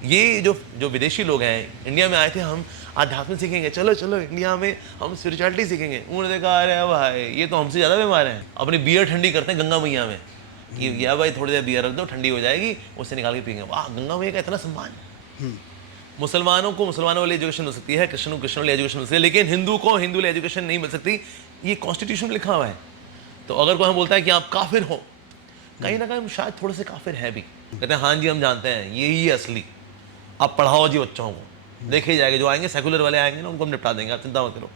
ये जो जो विदेशी लोग हैं इंडिया में आए थे, हम आध्यात्म सीखेंगे, चलो चलो इंडिया में हम स्पिरिचुअलिटी सीखेंगे। उन्होंने देखा अरे भाई ये तो हमसे ज़्यादा बीमार हैं, अपनी बियर ठंडी करते हैं गंगा मैया में कि या भाई थोड़ी देर बियर रख दो ठंडी हो जाएगी, उससे निकाल के पीएंगे। वाह, गंगा मैया का इतना सम्मान। मुसलमानों को मुसलमानों वाली एजुकेशन मिल सकती है, क्रिश्चियन को क्रिश्चियन वाली एजुकेशन मिल सकती है, लेकिन हिंदू को हिंदू वाली एजुकेशन नहीं मिल सकती। ये कॉन्स्टिट्यूशन में लिखा हुआ है। तो अगर कोई हम बोलता है कि आप काफिर हो, कहीं ना कहीं हम शायद थोड़े से काफिर है भी। कहते हैं हाँ जी हम जानते हैं यही असली, आप पढ़ाओ जी बच्चों को, देखे जाएंगे जो आएंगे सेकुलर वाले आएंगे ना उनको हम निपटा देंगे, आप चिंता मत करो।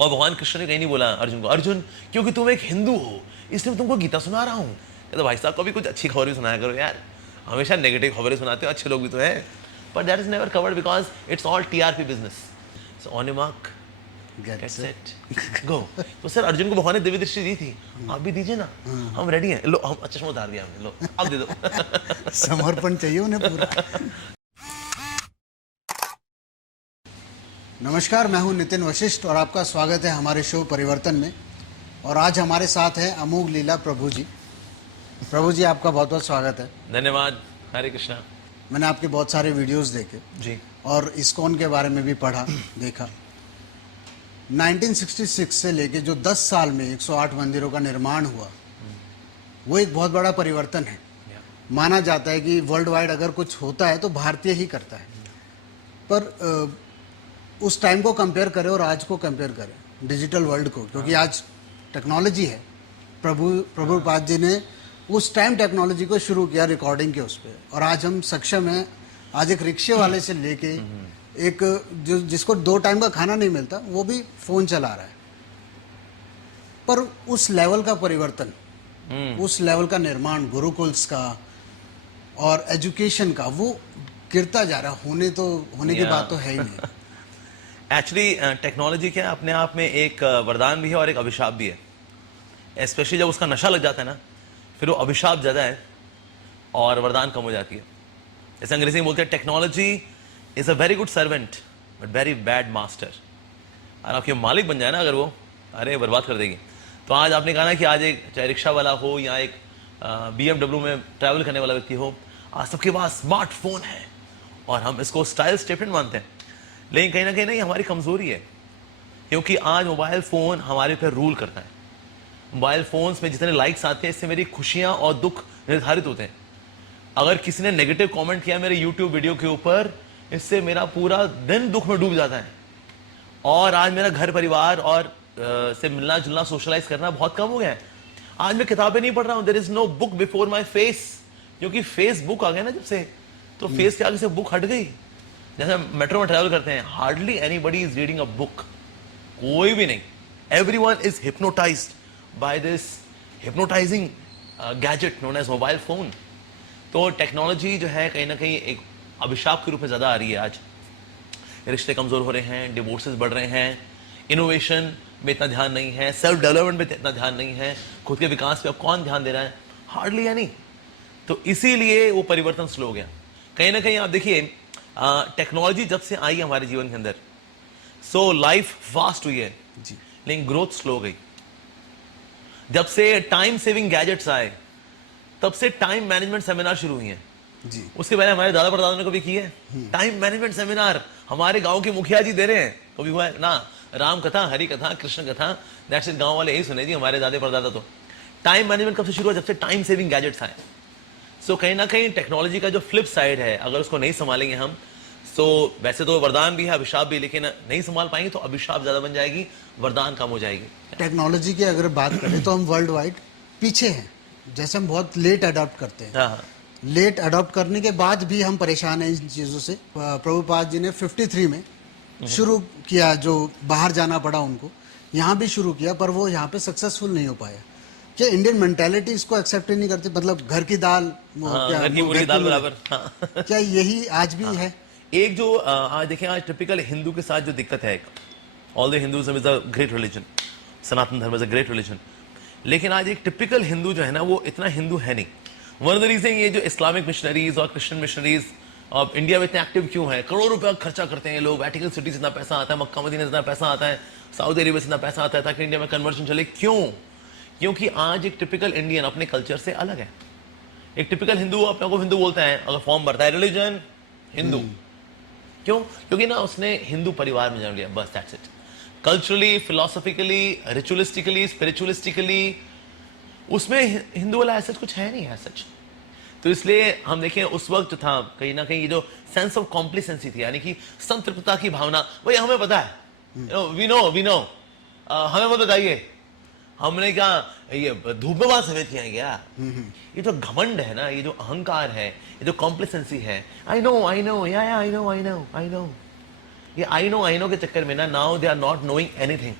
और भगवान कृष्ण ने कहीं नहीं बोला अर्जुन को, अर्जुन क्योंकि तुम एक हिंदू हो इसलिए मैं तुमको गीता सुना रहा हूँ। कहते भाई साहब कभी कुछ अच्छी खबर भी सुनाया करो यार, हमेशा नेगेटिव खबरें सुनाते हो, अच्छे लोग भी तो हैं। But that is never covered because it's all TRP business. So on your mark, get set, go. तो सर अर्जुन को भगवान ने दिव्य दृष्टि दी थी, आप भी दीजिए ना, हम रेडी हैं। लो हम चश्मा उतार दिया हमने, लो अब दे दो। समर्पण चाहिए उन्हें पूरा। नमस्कार, मैं हूं नितिन वशिष्ठ और आपका स्वागत है हमारे शो परिवर्तन में। और आज हमारे साथ हैं अमोघ लीला प्रभु जी। प्रभु जी आपका बहुत बहुत स्वागत है। धन्यवाद। हरे कृष्णा। मैंने आपके बहुत सारे वीडियोस देखे जी और इस्कॉन के बारे में भी पढ़ा देखा। 1966 से लेके जो 10 साल में 108 मंदिरों का निर्माण हुआ, वो एक बहुत बड़ा परिवर्तन है। माना जाता है कि वर्ल्ड वाइड अगर कुछ होता है तो भारतीय ही करता है। पर उस टाइम को कंपेयर करें और आज को कंपेयर करें डिजिटल वर्ल्ड को, क्योंकि आज टेक्नोलॉजी है। प्रभुपाद जी ने उस टाइम टेक्नोलॉजी को शुरू किया रिकॉर्डिंग के उस पर, और आज हम सक्षम हैं। आज एक रिक्शे वाले से लेके एक जो जिसको 2 टाइम का खाना नहीं मिलता वो भी फोन चला रहा है। पर उस लेवल का परिवर्तन, उस लेवल का निर्माण गुरुकुल्स का और एजुकेशन का, वो गिरता जा रहा है। होने की बात तो है ही नहीं। एक्चुअली टेक्नोलॉजी क्या है, अपने आप में एक वरदान भी है और एक अभिशाप भी है। स्पेशली जब उसका नशा लग जाता है ना, फिर वो अभिशाप ज़्यादा है और वरदान कम हो जाती है। जैसे अंग्रेजी में बोलते हैं technology is a very good servant but very bad master. और आपके मालिक बन जाए ना अगर वो, अरे बर्बाद कर देगी। तो आज आपने कहा ना कि आज एक चाहे रिक्शा वाला हो या एक BMW में ट्रैवल करने वाला व्यक्ति हो, आज सबके पास स्मार्टफोन है और हम इसको स्टाइल स्टेटमेंट मानते हैं। लेकिन कहीं ना कहीं नहीं, हमारी कमज़ोरी है, क्योंकि आज मोबाइल फ़ोन हमारे पर रूल करता है। मोबाइल फ़ोन्स में जितने लाइक्स आते हैं, इससे मेरी खुशियाँ और दुख निर्धारित होते हैं। अगर किसी ने नेगेटिव कमेंट किया मेरे यूट्यूब वीडियो के ऊपर, इससे मेरा पूरा दिन दुख में डूब जाता है। और आज मेरा घर परिवार और से मिलना जुलना सोशलाइज करना बहुत कम हो गया है। आज मैं किताबें नहीं पढ़ रहा हूँ, there is no book before my face, क्योंकि फेसबुक आ गया ना जब से, तो फेस के आगे से बुक हट गई। जैसे मेट्रो में ट्रैवल करते हैं, hardly anybody is reading a book, कोई भी नहीं। Everyone is hypnotised by this hypnotizing gadget known as mobile phone। तो टेक्नोलॉजी जो है कहीं ना कहीं एक अभिशाप के रूप में ज़्यादा आ रही है। आज रिश्ते कमज़ोर हो रहे हैं, डिवोर्सेस बढ़ रहे हैं, इनोवेशन में इतना ध्यान नहीं है, सेल्फ डेवलपमेंट में इतना ध्यान नहीं है, खुद के विकास पे अब कौन ध्यान दे रहा है, हार्डली या नहीं। तो इसीलिए वो परिवर्तन स्लो हो गया। कहीं ना कहीं आप देखिए टेक्नोलॉजी जब से आई हमारे जीवन के अंदर, सो लाइफ फास्ट हुई है जी, लेकिन ग्रोथ स्लो हो गई। जब से टाइम सेविंग गैजेट्स आए, तब से टाइम मैनेजमेंट सेमिनार शुरू हुए हैं जी। उसके पहले हमारे दादा परदादा ने कभी किए टाइम मैनेजमेंट सेमिनार? हमारे गांव के मुखिया जी दे रहे हैं, कभी हुआ है ना? राम कथा, हरि कथा, कृष्ण कथा, दैट्स इट, गांव वाले यही सुने जी हमारे दादे परदादा। तो टाइम मैनेजमेंट कब से शुरू हुआ? जब से टाइम सेविंग गैजेट्स आए। सो कहीं ना कहीं टेक्नोलॉजी का जो फ्लिप साइड है, अगर उसको नहीं संभालेंगे हम, तो वैसे तो वरदान भी है अभिशाप भी, लेकिन नहीं संभाल पाएंगे तो अभिशाप ज्यादा बन जाएगी, वरदान कम हो जाएगी। टेक्नोलॉजी की अगर बात करें तो हम वर्ल्ड वाइड पीछे हैं। जैसे हम बहुत लेट अडॉप्ट करते हैं। हाँ। लेट अडॉप्ट करने के बाद भी हम परेशान हैं इन चीज़ों से। प्रभुपाद जी ने 53 में शुरू किया, जो बाहर जाना पड़ा उनको, यहाँ भी शुरू किया, पर वो यहाँ पे सक्सेसफुल नहीं हो पाया। क्या इंडियन मेंटालिटी इसको एक्सेप्ट ही नहीं करती? मतलब घर की दाल, घर की मुर्गी दाल बराबर। क्या यही आज भी है? एक जो आज देखें, आज टिपिकल हिंदू के साथ जो दिक्कत है, all the Hinduism is a great religion, Sanatan Dharma is a great religion, लेकिन आज एक टिपिकल हिंदू जो है ना, वो इतना हिंदू है नहीं। वन ऑफ द रीजन ये जो इस्लामिक मिशनरीज और क्रिश्चियन मिशनरीज अब इंडिया में इतने एक्टिव क्यों है? करोड़ों रुपया खर्चा करते हैं लोग, वेटिकन सिटी से इतना पैसा आता है, मक्का मदीना से इतना पैसा आता है, सऊदी अरेबिया से इतना पैसा आता है ताकि इंडिया में कन्वर्जन चले। क्यों? क्योंकि आज एक टिपिकल इंडियन अपने कल्चर से अलग है। एक टिपिकल हिंदू अपने को हिंदू बोलता है, अगर फॉर्म भरता है रिलीजन हिंदू। क्यों? क्योंकि ना उसने हिंदू परिवार में जन्म लिया, बस that's it. Culturally, philosophically, ritualistically, spiritualistically उसमें हिंदू वाला ऐसा कुछ है नहीं है सच। तो इसलिए हम देखें उस वक्त जो था कहीं ना कहीं ये जो सेंस ऑफ कॉम्प्लिसेंसी थी, यानी कि संतृप्तता की भावना, वही हमें पता है, वी नो, हमें मत बताइए, हमने क्या ये धूप में बात सफेद किया है क्या? ये जो घमंड है ना, ये जो अहंकार है, ये जो कॉम्प्लिसेंसी है, आई नो या आई नो, ये आई नो के चक्कर में ना now they are not knowing anything.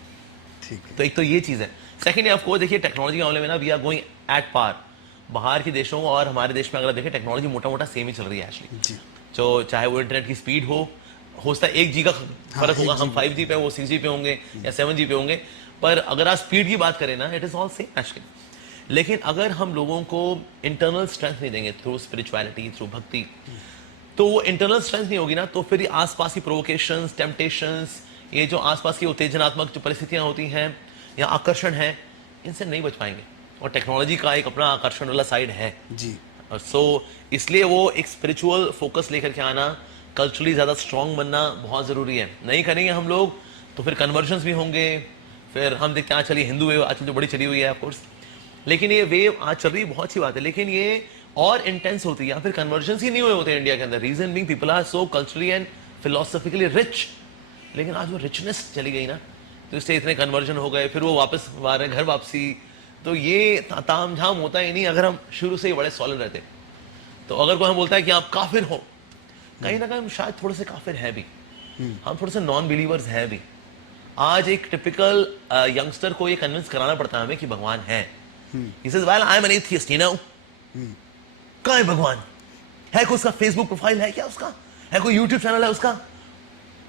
ठीक है। तो एक तो ये चीज है। सेकंड ऑफ कोर्स देखिए टेक्नोलॉजी के मामले में ना we are going at par. बाहर के देशों और हमारे देश में अगर देखें टेक्नोलॉजी मोटा मोटा सेम ही चल रही है एक्चुअली। जी। तो चाहे वो इंटरनेट की स्पीड हो सकता है 1G का फर्क होगा, हम 5G पे वो 6G पे होंगे या 7G पे होंगे, पर अगर आप स्पीड की बात करें ना it is all same actually. लेकिन अगर हम लोगों को इंटरनल स्ट्रेंथ नहीं देंगे थ्रू स्पिरिचुअलिटी, थ्रू भक्ति, तो वो इंटरनल स्ट्रेंथ नहीं होगी ना, तो फिर ये आसपास की प्रोवोकेशंस, टेम्पटेशंस, ये जो आसपास की उत्तेजनात्मक जो परिस्थितियां होती हैं या आकर्षण है, इनसे नहीं बच पाएंगे। और टेक्नोलॉजी का एक अपना आकर्षण वाला साइड है जी। सो इसलिए वो एक स्पिरिचुअल फोकस लेकर के आना, कल्चरली ज़्यादा स्ट्रांग बनना बहुत ज़रूरी है। नहीं करेंगे हम लोग तो फिर कन्वर्जन्स भी होंगे, फिर हम देखते हैं चलिए हिंदू वेव आजकल जो बड़ी चली हुई है ऑफकोर्स, लेकिन ये वेव आज चल रही है, बहुत अच्छी बात है, लेकिन ये और इंटेंस होती है या फिर कन्वर्जन्स ही नहीं हुए होते हैं इंडिया के अंदर। Reason being people are so culturally and philosophically rich, लेकिन आज वो रिचनेस चली गई ना, तो इससे इतने कन्वर्जन हो गए, फिर वो वापस आ रहे घर वापसी, तो ये ताम झाम होता ही नहीं अगर हम शुरू से ही बड़े सॉलिड रहते। तो अगर कोई हम बोलता है कि आप काफिर हो, कहीं ना कहीं हम शायद थोड़े से काफिर है भी, हम थोड़े से नॉन बिलीवर्स है भी। आज एक टिपिकल यंगस्टर को ये कन्विंस कराना पड़ता है हमें कि भगवान है। He says, well, I'm an atheist, you know? कहाँ है भगवान? है कोई उसका फेसबुक प्रोफाइल है क्या उसका? है कोई यूट्यूब चैनल है उसका?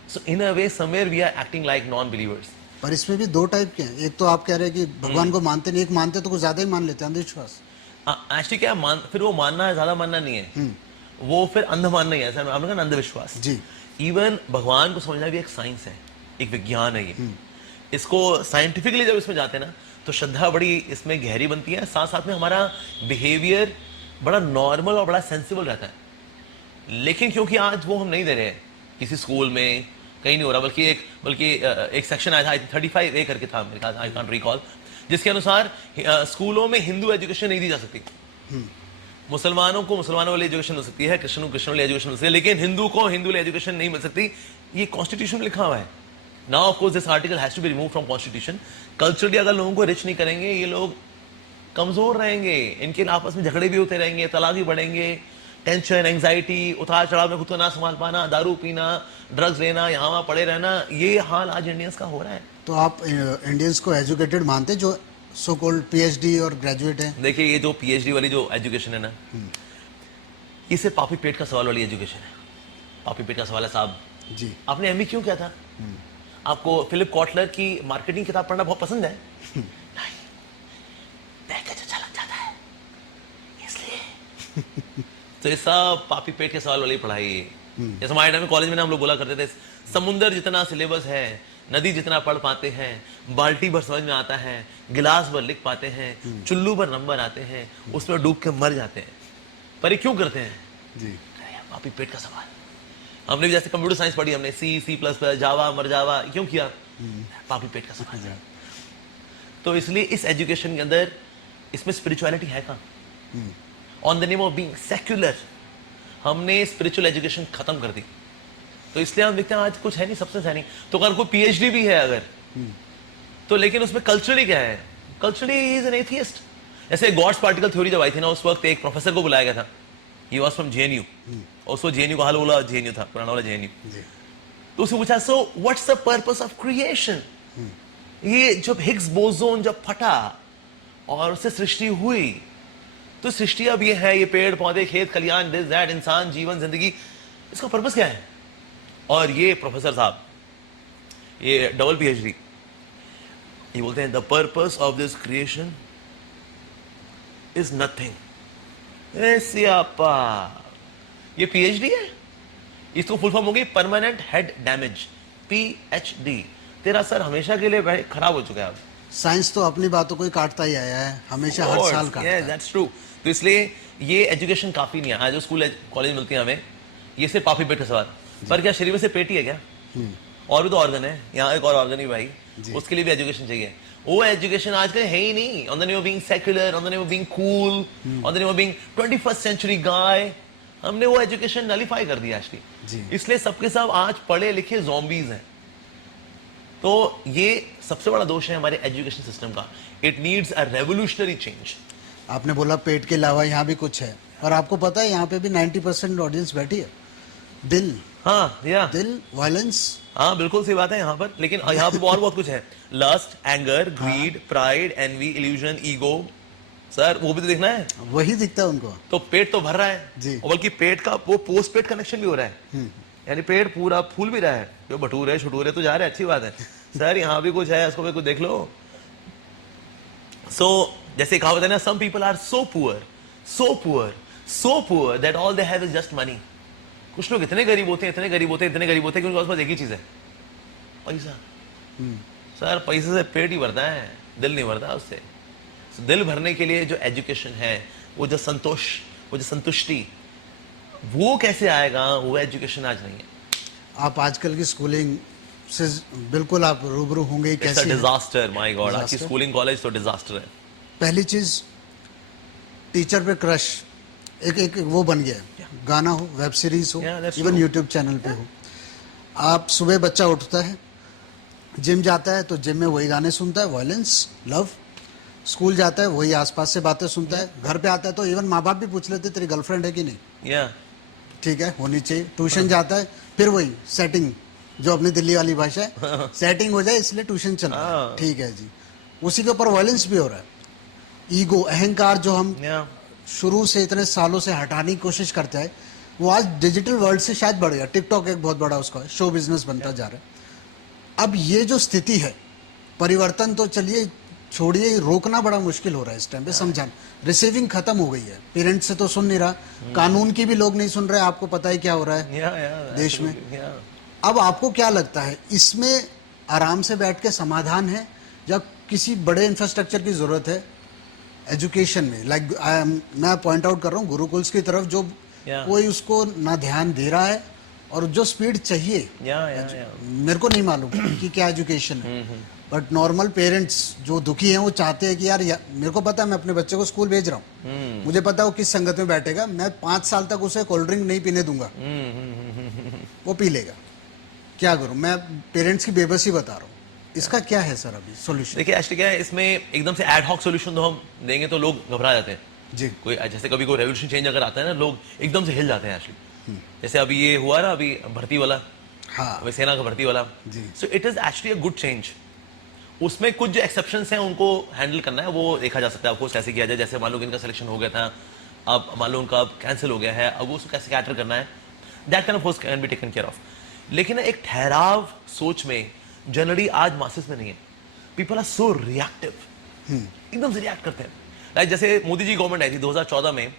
So in a way, somewhere we are acting like non-believers. पर इसमें भी दो टाइप के हैं। एक तो आप कह रहे हैं कि भगवान को मानते नहीं, एक मानते तो कुछ ज्यादा ही मान लेते हैं, अंधविश्वास। एक्चुअली क्या फिर वो मानना है, ज्यादा मानना नहीं है, वो फिर अंध मानना ही है, ऐसा आपने कहा अंधविश्वास। जी। इवन भगवान को समझना भी एक साइंस है, एक विज्ञान है ये। इसको साइंटिफिकली जब इसमें जाते हैं ना तो श्रद्धा बड़ी इसमें गहरी बनती है, साथ साथ में हमारा बिहेवियर बड़ा नॉर्मल और बड़ा सेंसिबल रहता है। लेकिन क्योंकि आज वो हम नहीं दे रहे हैं, किसी स्कूल में कहीं नहीं हो रहा, बल्कि एक सेक्शन आया था 35A करके था मेरे ख्याल, आई कांट रिकॉल, जिसके अनुसार स्कूलों में हिंदू एजुकेशन नहीं दी जा सकती। मुसलमानों को मुसलमानों वाली एजुकेशन मिल सकती है, कृष्ण को कृष्ण वाली एजुकेशन मिल सकती है, लेकिन हिंदू को हिंदू वाली एजुकेशन नहीं मिल सकती। ये कॉन्स्टिट्यूशन में लिखा हुआ है। Now of course this article has to be remove from constitution. Culturally अगर लोगों को रिच नहीं करेंगे, ये लोग कमजोर रहेंगे, इनके आपस में झगड़े भी होते रहेंगे, तलाक भी बढ़ेंगे, टेंशन, एंग्जाइटी, उतार चढ़ाव में खुद को ना संभाल पाना, दारू पीना, ड्रग्स लेना, यहाँ वहाँ पड़े रहना, ये हाल आज इंडियंस का हो रहा है। तो आप इंडियंस को एजुकेटेड मानते हैं, जो सो कॉल्ड PhD और ग्रेजुएट हैं? देखिए ये जो PhD वाली जो एजुकेशन है ना, ये सिर्फ पापी पेट का सवाल वाली एजुकेशन है। पापी पेट का सवाल है साहब। जी। आपने ME क्यों किया था? आपको फिलिप कॉटलर की मार्केटिंग किताब पढ़ना बहुत पसंद है? नहीं, पैकेज अच्छा लग जाता है इसलिए। तो ये सब पापी पेट के सवाल वाली पढ़ाई है। जैसे हमारे टाइम में कॉलेज में ना हम लोग बोला करते थे, समुंदर जितना सिलेबस है, नदी जितना पढ़ पाते हैं, बाल्टी भर समझ में आता है, गिलास भर लिख पाते हैं, चुल्लू भर नंबर आते हैं, उसमें डूब के मर जाते हैं। पर ये क्यों करते हैं? जी। पापी पेट का सवाल। हमने भी जैसे कंप्यूटर साइंस पढ़ी, हमने C++, जावा, मर जावा, क्यों किया? पापी पेट का सवाल है। तो इसलिए इस एजुकेशन के अंदर इसमें स्पिरिचुअलिटी है कहाँ? On the name of being secular हमने स्पिरिचुअल एजुकेशन खत्म कर दी। तो इसलिए हम देखते हैं आज कुछ है नहीं, सबसे है नहीं। तो अगर कोई PhD भी है अगर, तो लेकिन उसमें कल्चरली क्या है? Culturally is an atheist. ऐसे गॉड्स पार्टिकल थ्योरी जब आई थी ना, उस वक्त एक प्रोफेसर को बुलाया गया था, ही वाज फ्रॉम JNU, और उसको JNU का हाल बोला, JNU था पुराना वाला JNU। तो उससे पूछा, so what's the purpose of creation? ये जब हिग्स बोसोन जब फटा और उससे सृष्टि हुई, तो सृष्टि अब ये है, ये पेड़ पौधे, खेत खलियान, दिस दैट, इंसान, जीवन, जिंदगी, इसका पर्पस क्या है? और ये प्रोफेसर साहब, ये डबल PhD, ये बोलते हैं the purpose of this creation is nothing. सियापा, ये PhD है, इसको फुल फॉर्म होगी परमानेंट हेड डैमेज, PhD। तेरा सर हमेशा के लिए भाई खराब हो चुका है अब। साइंस तो अपनी बातों को ही काटता ही आया है, हमेशा हर साल काटता है। That's true. तो इसलिए ये एजुकेशन काफी नहीं है। आज जो स्कूल कॉलेज मिलती है हमें, ये सिर्फ पापी पेट का सवाल, पर क्या शरीर में से पेट ही है क्या? और भी तो ऑर्गन है, यहाँ एक और ऑर्गन ही भाई, उसके लिए भी एजुकेशन चाहिए। वो एजुकेशन आजकल है ही नहीं। On the name of being secular, on the name of being cool, on the name of being 21st century guy, हमने वो एजुकेशन नलीफाई कर दिया एक्चुअली। इसलिए सबके सब आज पढ़े लिखे ज़ॉम्बीज हैं। तो ये सबसे बड़ा दोष है हमारे एजुकेशन सिस्टम का। It needs a revolutionary change. आपने बोला पेट के अलावा यहाँ भी कुछ है, और आपको पता है यहाँ पे भी 90% ऑडियंस बैठी है। दिल, हाँ या दिल, वायलेंस। हाँ बिल्कुल सही बात है यहाँ पर, लेकिन यहाँ पे और बहुत कुछ है। Lust, anger, greed, pride, envy, illusion, ego, sir वो भी तो देखना है। वही दिखता है उनको। तो पेट तो भर रहा है जी। और बल्कि पेट का वो पोस्ट पेट कनेक्शन भी हो रहा है, यानी पेट पूरा फूल भी रहा है। जो भटूरे छटूरे तो जा रहे हैं, अच्छी बात है। सर यहाँ भी कुछ है, इसको भी कुछ देख लो। सो जैसे कहावत है ना, some people are so poor, so poor, so poor that all they have is just money. कुछ लोग इतने गरीब होते हैं, इतने गरीब होते हैं, इतने गरीब होते हैं कि उनके पास एक ही चीज है, पैसा। सर पैसे से पेट ही भरता है, दिल नहीं भरता उससे। दिल भरने के लिए जो एजुकेशन है, वो जो संतोष, वो जो संतुष्टि, वो कैसे आएगा? वो एजुकेशन आज नहीं है। आप आजकल की स्कूलिंग से बिल्कुल आप रूबरू होंगे। कैसे डिजास्टर, माय गॉड, आज की स्कूलिंग कॉलेज तो डिजास्टर है। पहली चीज, टीचर पे क्रश एक वो बन गया है। गाना हो, वेब सीरीज हो, इवन यूट्यूब चैनल पे हो। आप सुबह बच्चा उठता है, जिम जाता है तो जिम में वही गाने सुनता है, वायलेंस, लव। स्कूल जाता है वही आसपास से बातें सुनता है। घर पे आता है तो इवन माँ बाप भी पूछ लेते तेरी गर्लफ्रेंड है कि नहीं। ठीक है, होनी चाहिए। ट्यूशन जाता है, फिर वही सेटिंग, जो अपनी दिल्ली वाली भाषा है, सेटिंग हो जाए इसलिए ट्यूशन चल रहा है। ठीक है जी, उसी के ऊपर वायलेंस भी हो रहा है। ईगो, अहंकार, जो हम शुरू से इतने सालों से हटाने की कोशिश करते हैं, वो आज डिजिटल वर्ल्ड से शायद बढ़ गया। टिकटॉक एक बहुत बड़ा उसका शो बिजनेस बनता जा रहा है। अब ये जो स्थिति है, परिवर्तन तो चलिए छोड़िए, रोकना बड़ा मुश्किल हो रहा है इस टाइम पे। समझाना, रिसीविंग खत्म हो गई है। पेरेंट्स से तो सुन नहीं रहा, कानून की भी लोग नहीं सुन रहे। आपको पता है क्या हो रहा है देश में। अब आपको क्या लगता है, इसमें आराम से बैठ के समाधान है या किसी बड़े इंफ्रास्ट्रक्चर की जरूरत है एजुकेशन में? लाइक मैं पॉइंट आउट कर रहा हूँ गुरुकुल्स की तरफ, जो कोई उसको ना ध्यान दे रहा है, और जो स्पीड चाहिए मेरे को नहीं मालूम कि क्या एजुकेशन है, बट नॉर्मल पेरेंट्स जो दुखी हैं वो चाहते हैं कि यार मेरे को पता है मैं अपने बच्चे को स्कूल भेज रहा हूँ, मुझे पता है वो किस संगत में बैठेगा, मैं 5 साल तक उसे कोल्ड ड्रिंक नहीं पीने दूंगा, वो पी लेगा। क्या करूँ? मैं पेरेंट्स की बेबसी बता रहा हूँ। इसका क्या है सर अभी सोल्यूशन? देखिए एक्चुअली क्या है, इसमें एकदम से एड हॉक सोल्यूशन तो हम देंगे तो लोग घबरा जाते हैं जी। कोई जैसे कभी कोई रेवोल्यूशन चेंज अगर आता है ना, लोग एकदम से हिल जाते हैं एक्चुअली। जैसे अभी ये हुआ ना, अभी भर्ती वाला, हाँ, सेना का भर्ती वाला, so it is actually a good change. उसमें कुछ जो एक्सेप्शंस हैं उनको हैंडल करना है, वो देखा जा सकता है। आपको कैसे किया जाए, जैसे मान लो इनका सिलेक्शन हो गया था, अब मान लो उनका कैंसिल हो गया है, अब उसको कैसे कैटर करना है, that can of can be taken care of. लेकिन एक ठहराव सोच में जनरली आज मासेस में नहीं है। पीपल आर सो रिएक्टिव, एकदम से रिएक्ट करते हैं। लाइक जैसे मोदी जी गवर्नमेंट आई थी 2014 में,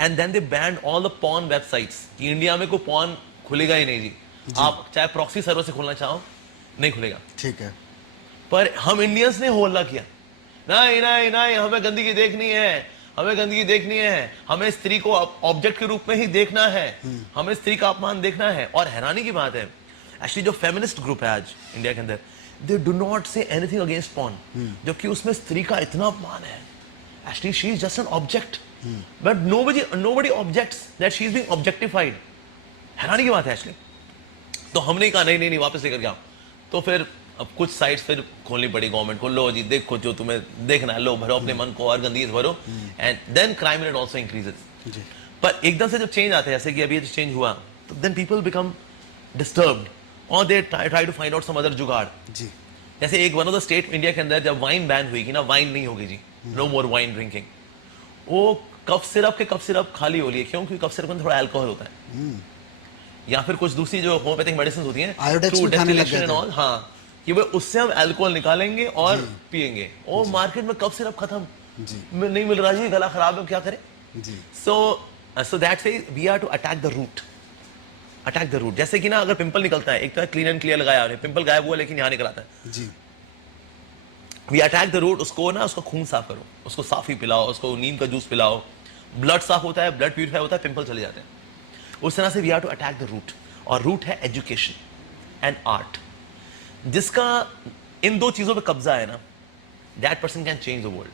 and then they banned all the porn websites कि इंडिया में कोई पॉर्न खुलेगा ही नहीं जी। आप चाहे प्रॉक्सी सर्वर से खोलना चाहो, नहीं खुलेगा। ठीक है, पर हम इंडियंस ने होल्ला किया, नहीं नहीं नहीं, हमें गंदगी देखनी है, हमें गंदगी देखनी है, हमें स्त्री को ऑब्जेक्ट के रूप में ही देखना है, हमें स्त्री का अपमान देखना है। और हैरानी की बात है, एक्चुअली जो फेमिनिस्ट ग्रुप है आज इंडिया के अंदर, दे do not say anything against porn, जबकि उसमें स्त्री का इतना अपमान है। Actually she is just an object, but nobody objects that she is being objectified. हैरानी की बात है एक्चुअली। तो हमने कहा नहीं नहीं नहीं, वापस लेकर आओ। तो फिर अब कुछ साइट्स फिर खोलनी पड़ी गवर्नमेंट को, लो जी देखो जो तुम्हें देखना है, लो भरो अपने मन को और गंदगी भरो, and then crime rate also increases. पर एकदम से जब चेंज आता है, जैसे कि अभी ये चेंज हुआ, तो देन पीपल बिकम डिस्टर्ब्ड और they try to find out some other jugaad जी। जैसे एक one of the state India के अंदर जब वाइन बैन हुई कि ना, वाइन नहीं होगी जी, नो मोर वाइन ड्रिंकिंग, वो कफ सिरप खाली हो लिए। क्यों? क्योंकि कफ सिरप में थोड़ा अल्कोहल होता है, या फिर कुछ दूसरी जो होम्योपैथिक मेडिसिन होती हैं, हाँ, कि वो उससे हम अल्कोहल निकालेंगे और पिएंगे। और मार्केट में कफ सिरप खत्म, नहीं मिल रहा जी, गला खराब है, क्या करें? So that's we are to attack the root, attack the root. जैसे कि ना, अगर पिंपल निकलता है, एक तो क्लीन एंड क्लियर लगाया, पिंपल गायब हुआ लेकिन यहाँ निकल आता है जी। We attack the root. उसको ना, उसका खून साफ करो, उसको साफ ही पिलाओ, उसको नीम का जूस पिलाओ, ब्लड साफ होता है, ब्लड प्यूरिफाई होता है, पिंपल चले जाते हैं। उस तरह से we have to attack the root, और रूट है एजुकेशन एंड आर्ट। जिसका इन दो चीजों पे कब्जा है ना, that person can change the world.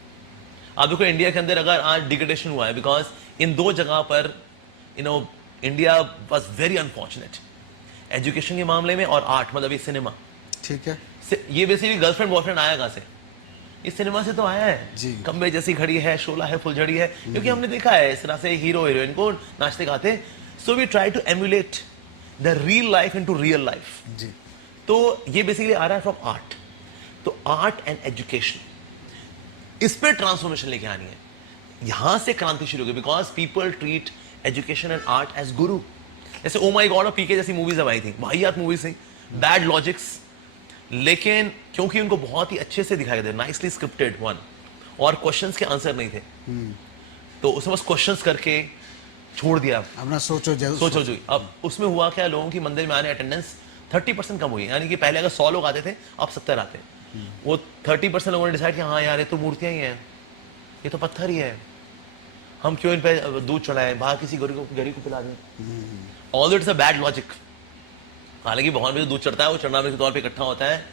आप देखो इंडिया के अंदर अगर आज डिग्रेडेशन हुआ है, बिकॉज इन दो जगह पर India was very unfortunate, education के मामले में और आर्ट, मतलब ये सिनेमा। ठीक है ये बेसिकली गर्लफ्रेंड बॉयफ्रेंड आया कहाँ से? इस सिनेमा से तो आया है जी। कम्बे जैसी घड़ी है, शोला है, फुलझड़ी है, क्योंकि हमने देखा है इस तरह से हीरो हीरोइन को नाचते गाते। So we try to emulate the real life into real life. जी। तो ये बेसिकली आ रहा है फ्रॉम आर्ट। तो आर्ट एंड एजुकेशन, इस पर ट्रांसफॉर्मेशन लेके आनी है। यहां से क्रांति शुरू होगी, because people treat education and art as guru. जैसे ओ माई गॉड और पीके जैसी मूवीज अब आई थी, वाहियात मूवीज थी, बैड लॉजिक्स, लेकिन क्योंकि उनको बहुत ही अच्छे से दिखाया गया, नाइसली स्क्रिप्टेड वन, और क्वेश्चंस के आंसर नहीं थे, तो उसमें बस क्वेश्चंस करके छोड़ दिया। अपना सोचो सोचो जो अब उसमें हुआ क्या, लोगों की मंदिर में आने अटेंडेंस 30% कम हुई, यानी कि पहले अगर 100 लोग आते थे अब 70 आते। वो 30% लोगों ने डिसाइड किया हाँ यार ये तो मूर्तियां ही हैं, ये तो पत्थर ही है, हम क्यों इन पे दूध चढ़ाएं, बाहर किसी गरीब को पिला दें। All it's a bad logic. हालांकि भगवान में जो दूध चढ़ता है वो चढ़ावे के तौर पे इकट्ठा होता है,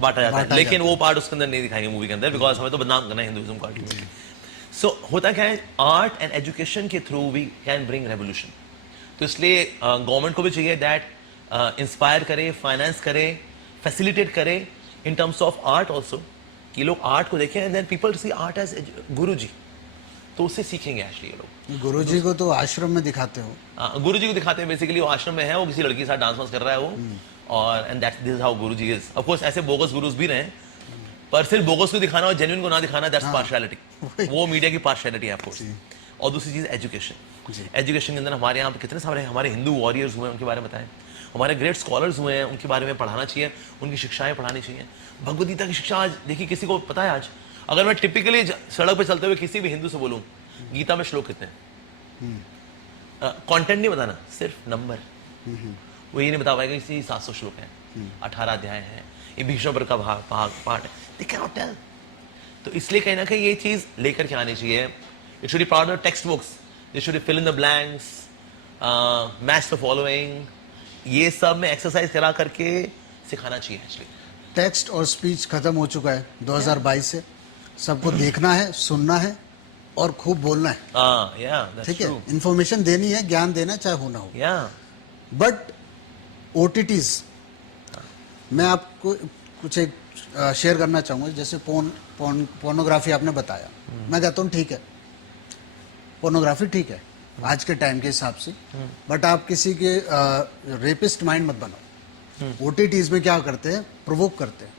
बांटा जाता है, लेकिन वो पार्ट उसके अंदर नहीं दिखाएंगे मूवी के अंदर, बिकॉज हमें तो बदनाम करना है हिंदुइज्म को अल्टीमेटली। सो होता क्या है, आर्ट एंड एजुकेशन के through we can bring revolution. तो इसलिए गवर्नमेंट को भी चाहिए दैट इंस्पायर करे, फाइनेंस करे, फैसिलिटेट करे in terms of art also, कि लोग आर्ट को देखें and then people see art as guru ji, तो उससे सीखेंगे एक्चुअली ये लोग। गुरु जी को तो आश्रम में दिखाते हो। गुरु जी को दिखाते हैं, बेसिकली वो आश्रम में है, वो किसी लड़की के साथ डांस वांस कर रहा है वो, और and that's this how Guru ji is. Of course ऐसे बोगस गुरुज भी रहे, पर सिर्फ बोगस को दिखाना और जेन्युइन को ना दिखाना, दैट्स पार्शियलिटी, वो मीडिया की पार्शियलिटी है ऑफ कोर्स। और दूसरी चीज एजुकेशन। एजुकेशन के अंदर हमारे यहाँ पे कितने सारे हमारे हिंदू वॉरियर्स हुए हैं, उनके बारे में बताएं, हमारे ग्रेट स्कॉलर्स हुए हैं, उनके बारे में पढ़ाना चाहिए, उनकी शिक्षाएं पढ़ानी चाहिए। भगवद गीता की शिक्षा आज देखिए, किसी को पता है आज, अगर मैं टिपिकली सड़क पे चलते हुए किसी भी हिंदू से बोलूं गीता में श्लोक कितने, कंटेंट नहीं बताना, सिर्फ नंबर, वो ये नहीं बता पाएगा कि 700 श्लोक है, 18 अध्याय है, ये भीष्म पर का पार्ट है, दे कैन नॉट टेल। तो इसलिए कहीं ना कहीं ये चीज लेकर के आनी चाहिए। It should be part of text books, they should fill in the blanks, match the following, ये सब में एक्सरसाइज करा करके सिखाना चाहिए एक्चुअली। टेक्स्ट और स्पीच खत्म हो चुका है 2022 से, सबको देखना है, सुनना है और खूब बोलना है। ठीक है, इंफॉर्मेशन देनी है, ज्ञान देना है, चाहे होना हो। बट OTTs, मैं आपको कुछ एक शेयर करना चाहूँगा, जैसे पोर्नोग्राफी आपने बताया, मैं कहता हूँ ठीक है, पोर्नोग्राफी ठीक है आज के टाइम के हिसाब से, बट आप किसी के रेपिस्ट माइंड मत बनाओ। OTTs में क्या करते हैं, प्रोवोक करते हैं,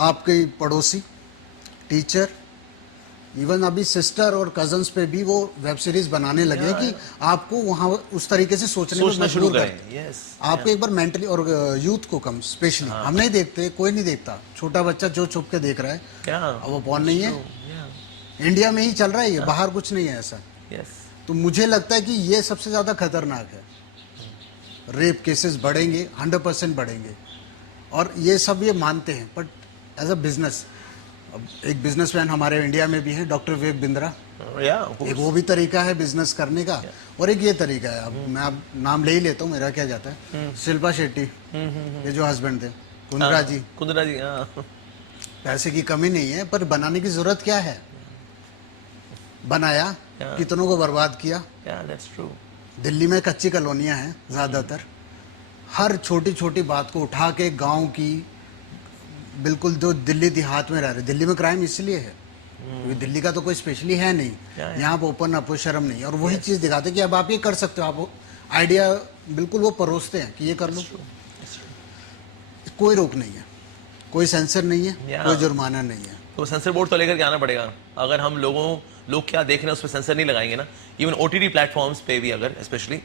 आपके पड़ोसी, टीचर, इवन अभी सिस्टर और कजन्स पे भी वो वेब सीरीज बनाने लगे कि आपको वहाँ उस तरीके से सोचने में मजबूर करते हैं। आपको एक बार मेंटली, और यूथ को कम स्पेशली, हम नहीं देखते, कोई नहीं देखता, छोटा बच्चा जो छुप के देख रहा है, अब वो पॉर्न नहीं है, इंडिया में ही चल रहा है ये, बाहर कुछ नहीं है ऐसा। तो मुझे लगता है कि ये सबसे ज्यादा खतरनाक है। रेप केसेस बढ़ेंगे, 100% बढ़ेंगे, और ये सब ये मानते हैं, बट एज अ बिजनेस, अब एक बिजनेसमैन हमारे इंडिया में भी है, डॉक्टर विवेक बिंद्रा, एक वो भी तरीका है बिजनेस करने का, और एक ये तरीका है। अब मैं अब नाम ले ही लेता हूँ, मेरा क्या जाता है, शिल्पा शेट्टी, ये जो हस्बैंड थे, कुंद्रा जी, पैसे की कमी नहीं है, पर बनाने की जरूरत क्या है, बनाया, कितनों को बर्बाद किया। दिल्ली में कच्ची कॉलोनियां हैं ज्यादातर, हर छोटी छोटी बात को उठा के गांव की, बिल्कुल जो दिल्ली देहात में रह रहे, दिल्ली में क्राइम इसलिए है क्योंकि दिल्ली का तो कोई स्पेशली है नहीं, यहाँ पे ओपन अप शर्म नहीं, और वही चीज दिखाते कि अब आप ये कर सकते हो, आप आइडिया बिल्कुल वो परोसते हैं कि ये कर लो, कोई रोक नहीं है, कोई सेंसर नहीं है, कोई जुर्माना नहीं है। तो सेंसर बोर्ड तो लेकर के आना पड़ेगा। अगर हम लोग क्या देख रहे हैं उस पर सेंसर नहीं लगाएंगे ना, इवन OTT प्लेटफॉर्म्स पे भी, अगर स्पेशली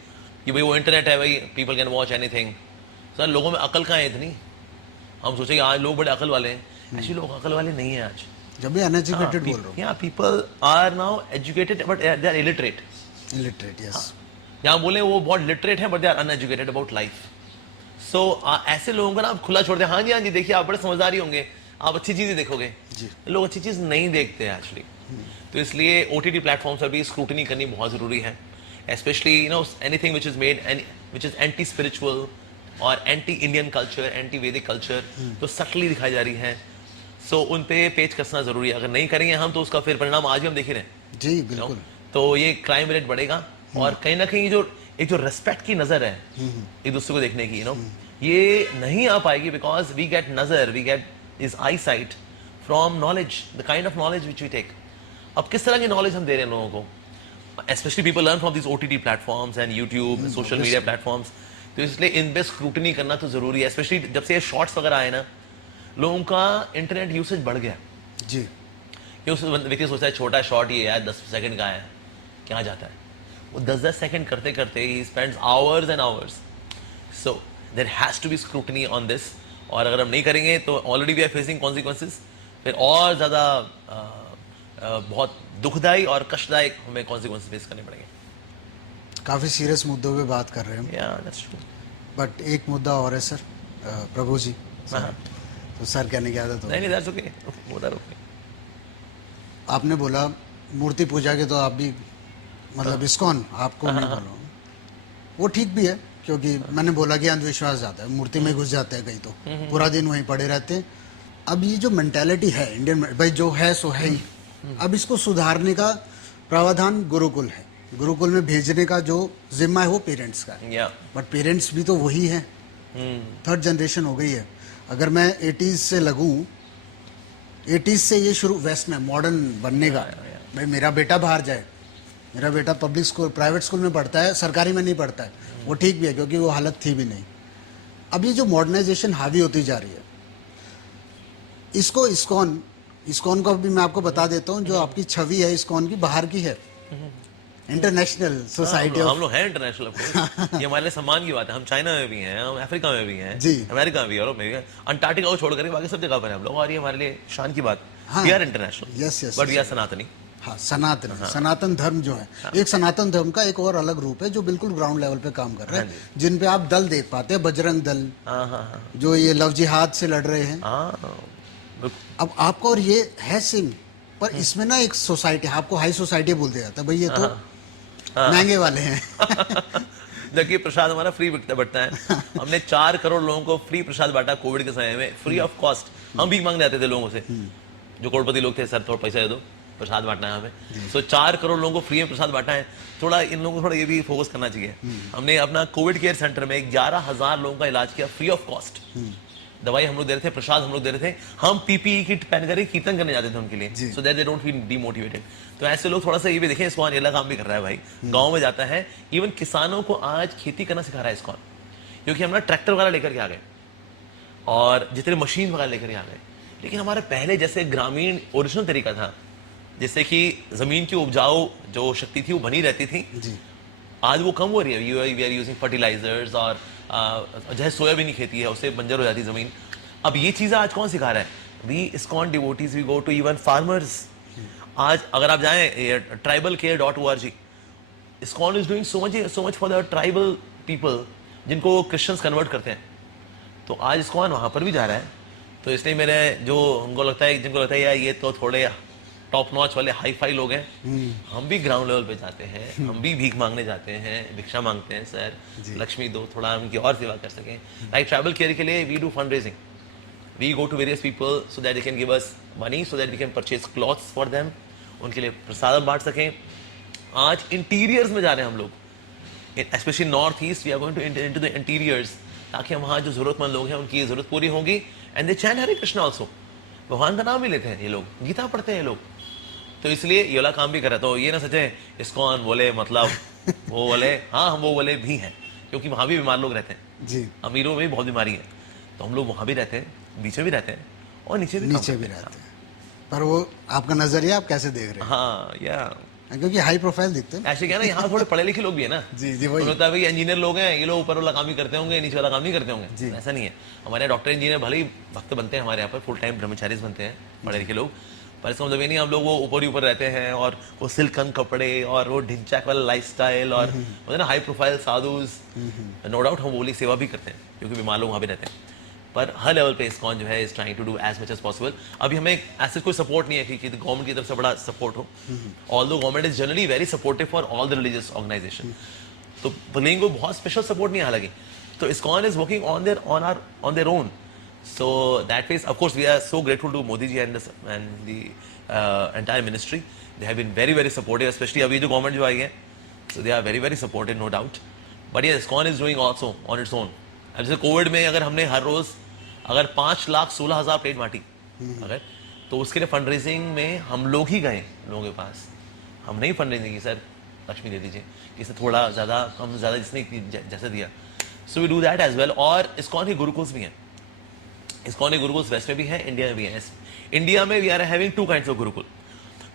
कि भाई वो इंटरनेट है, भाई people can watch anything, sir लोगों में अकल कहाँ है इतनी, हम सोचेंगे आज लोग बड़े अकल वाले हैं, ऐसे लोग अकल वाले नहीं है आज, जब भी अनएजुकेटेड बोल रहा हूँ। Yeah people are now educated but they are illiterate. Yes, यहाँ बोले वो बहुत लिटरेट है but they are uneducated about life. So ऐसे लोगों को ना आप खुला छोड़ दें, हाँ जी देखिए आप बड़े समझदार ही होंगे, आप अच्छी चीजें देखोगे, लोग अच्छी चीज नहीं देखते हैं एक्चुअली। तो इसलिए OTT प्लेटफॉर्म पर भी स्क्रूटनी करनी बहुत जरूरी है। especially anything which is made and which is anti spiritual और एंटी इंडियन कल्चर, एंटी वैदिक कल्चर तो सटली दिखाई जा रही है. सो उन पे पेच कसना जरूरी है. अगर नहीं करेंगे हम तो उसका फिर परिणाम आज भी हम देख ही रहे हैं. जी बिल्कुल. तो ये क्राइम रेट बढ़ेगा और कहीं ना कहीं जो रिस्पेक्ट की नजर है एक दूसरे को देखने की ये नहीं आ पाएगी बिकॉज वी गेट नजर, we get is eye sight from knowledge, the kind of knowledge which we take. अब किस तरह की नॉलेज हम दे रहे हैं लोगों को, especially people learn from these OTT platforms and YouTube, social media platforms. तो इसलिए इन पे स्क्रूटनी करना तो जरूरी है. स्पेशली जब से ये शॉर्ट्स वगैरह आए ना, लोगों का इंटरनेट यूसेज बढ़ गया. जी. कि उस व्यक्ति सोचता है छोटा शॉर्ट ये यार 10 सेकंड का है, क्या जाता है. वो 10-10 सेकंड करते करते ही spends hours and hours. So there has to be scrutiny on this. और अगर हम नहीं करेंगे तो already we are facing consequences. फिर और ज़्यादा बहुत दुखदायी और कष्टदायक हमें कॉन्सिक्वेंसेस फेस करने पड़ेंगे. काफ़ी सीरियस मुद्दों पे बात कर रहे हैं हम. Yeah, that's true. बट एक मुद्दा और है सर, प्रभु जी. तो सर कहने की आदत हो. नहीं, that's okay. वो that okay. आपने बोला मूर्ति पूजा के तो आप भी मतलब इस्कॉन आपको नहीं बोला. वो ठीक भी है क्योंकि मैंने बोला कि अंधविश्वास ज़्यादा है, मूर्ति में घुस जाते हैं कई तो पूरा दिन वहीं पड़े रहते हैं. अब ये जो मेंटालिटी है इंडियन, भाई जो है सो है ही. अब इसको सुधारने का प्रावधान गुरुकुल है. गुरुकुल में भेजने का जो जिम्मा है वो पेरेंट्स का है. Yeah. बट पेरेंट्स भी तो वही है. थर्ड जनरेशन हो गई है. अगर मैं 80s से लगूं, 80s से ये शुरू वेस्ट में मॉडर्न बनने का. भाई मेरा बेटा बाहर जाए, मेरा बेटा पब्लिक स्कूल प्राइवेट स्कूल में पढ़ता है, सरकारी में नहीं पढ़ता है. वो ठीक भी है क्योंकि वो हालत थी भी नहीं. अब ये जो मॉडर्नाइजेशन हावी होती जा रही है, इसको इस्कॉन को भी मैं आपको बता देता हूँ. जो आपकी छवि है इस्कॉन की बाहर की है, इंटरनेशनल सोसाइटी. हम लोग हैं इंटरनेशनल. ये हमारे लिए सम्मान की बात है. हम चाइना में भी हैं, हम अफ्रीका में भी हैं, जी. अमेरिका में भी, यूरोप में भी, अंटार्कटिका को छोड़ करके बाकी सब जगह पर हैं हम लोग. और ये हमारे लिए शान की बात. We are international. Yes but we are Sanatani. हाँ, सनातन धर्म जो है, एक सनातन धर्म का एक और अलग रूप है जो बिल्कुल ग्राउंड लेवल पे काम कर रहा है. जिन पे आप दल देख पाते हैं, बजरंग दल जो ये लव जिहाद से लड़ रहे हैं. अब आपको और ये है सिंह, पर इसमें ना एक सोसाइटी, आपको हाई सोसाइटी बोल दिया जाता है. भाई ये तो महंगे वाले हैं. देखिए प्रसाद हमारा फ्री बंटता है. हमने 4 करोड़ लोगों को फ्री प्रसाद बांटा कोविड के समय में, फ्री ऑफ कॉस्ट. हम भी मांगने आते थे लोगों से, जो करोड़पति लोग थे, सर थोड़ा पैसा दे दो, प्रसाद बांटना है हमें. सो 4 करोड़ लोगों को फ्री में प्रसाद बांटा है. थोड़ा इन लोगों को थोड़ा ये भी फोकस करना चाहिए. हमने अपना कोविड केयर सेंटर में 11,000 लोगों का इलाज किया फ्री ऑफ कॉस्ट. दवाई हम लोग दे रहे थे, प्रसाद हम लोग दे रहे थे. हम पीपीई किट पहन कर कीर्तन करने जाते थे उनके लिए, so that they don't feel demotivated. तो ऐसे लोग थोड़ा सा ये भी देखें, इस्कॉन ये काम भी कर रहा है भाई. गांव में जाता है, इवन किसानों को आज खेती करना सिखा रहा है इस्कॉन. क्योंकि हम ना ट्रैक्टर वगैरह लेकर के आ गए और जितने मशीन वगैरह लेकर के आ गए. लेकिन हमारे पहले जैसे ग्रामीण ओरिजिनल तरीका था, जिससे कि जमीन की उपजाऊ जो शक्ति थी वो बनी रहती थी, आज वो कम हो रही है. वी आर यूजिंग फर्टिलाइजर्स और जैसे सोयाबीन की खेती है उससे बंजर हो जाती है जमीन. अब ये चीज़ें आज कौन सिखा रहा है? We ISKCON devotees, we go to even farmers. आज अगर आप जाएं tribalcare.org, ISKCON is doing so much for the tribal people जिनको क्रिश्चियंस कन्वर्ट करते हैं. तो आज इस्कॉन वहाँ पर भी जा रहा है. तो इसलिए मेरे जो जिनको लगता है यार ये तो थोड़े टॉप नॉच वाले हाई फाई लोग हैं, हम भी ग्राउंड लेवल पे जाते हैं. हम भी भीख मांगने जाते हैं, भिक्षा मांगते हैं, सर लक्ष्मी दो, थोड़ा उनकी और सेवा कर सकें. लाइक ट्राइबल केयर के लिए we do fund raising. We go to various people so that they can give us money so that we can purchase clothes for them. उनके लिए प्रसाद बांट सकें. आज इंटीरियर्स में जा रहे हैं हम लोग, specially north east. We are going to into the interiors, ताकि हम वहाँ जो जरूरतमंद लोग हैं उनकी जरूरत पूरी होगी. And they chant Hare Krishna also. भगवान का नाम भी लेते हैं ये लोग, गीता पढ़ते हैं ये लोग. तो इसलिए ये वाला काम भी कर रहा है. तो ये ना सचे इस्कॉन बोले मतलब वो बोले, हाँ हम वो बोले भी हैं, क्योंकि वहाँ भी बीमार लोग रहते हैं जी. अमीरों में भी बहुत बीमारी है. तो हम लोग वहाँ भी रहते हैं, बीच में भी रहते हैं और नीचे भी रहते हैं. पर वो आपका नजरिया आप कैसे देख रहे हैं? हाँ या क्योंकि हाई प्रोफाइल दिखते हैं. ऐसे क्या ना, यहाँ थोड़े पढ़े लिखे लोग भी है ना. जी वही होता है भाई इंजीनियर लोग हैं, ये लोग ऊपर वाला काम ही करते होंगे, नीचे वाला काम नहीं करते होंगे. ऐसा नहीं है. हमारे डॉक्टर इंजीनियर भले ही भक्त बनते हैं, हमारे यहाँ पर फुल टाइम ब्रह्मचारीज बनते हैं पढ़े लिखे लोग. पर इसका मतलब ये नहीं हम लोग वो ऊपर ही ऊपर रहते हैं और वो सिल्कन कपड़े और वो ढिंचैक वाला लाइफस्टाइल और ना high profile sadhus. No doubt हम वो वाली सेवा भी करते हैं क्योंकि बीमार लोग वहाँ भी रहते हैं. पर हर लेवल पे इस्कॉन जो है is trying to do as much as possible. अभी हमें ऐसे कोई सपोर्ट नहीं है कि गवर्नमेंट की तरफ से बड़ा सपोर्ट हो, although government is generally very supportive for all the religious organization. तो बलिंग को बहुत स्पेशल सपोर्ट नहीं है हालांकि. तो ISKCON is working on their own. So that way, of course, we are so grateful to Modi ji and the entire ministry. They have been very, very supportive, especially अभी जो government जो आई है, so they are very, very supportive, no doubt. But yes, ISKCON is doing also on its own. अब जैसे Covid में अगर हमने हर रोज अगर 5,16,000 प्लेट बांटी अगर, तो उसके लिए फंड रेजिंग में हम लोग ही गए लोगों के पास. हम नहीं फंड रेजिंग की सर लक्ष्मी दे दीजिए, किसी थोड़ा ज़्यादा कम ज़्यादा जिसने जैसे दिया. So we do that as well. और ISKCON के गुरुकुल्स भी हैं. ISKCON के गुरुकुल वेस्ट में भी है, इंडिया में भी है. इंडिया में we are having 2 kinds of gurukul.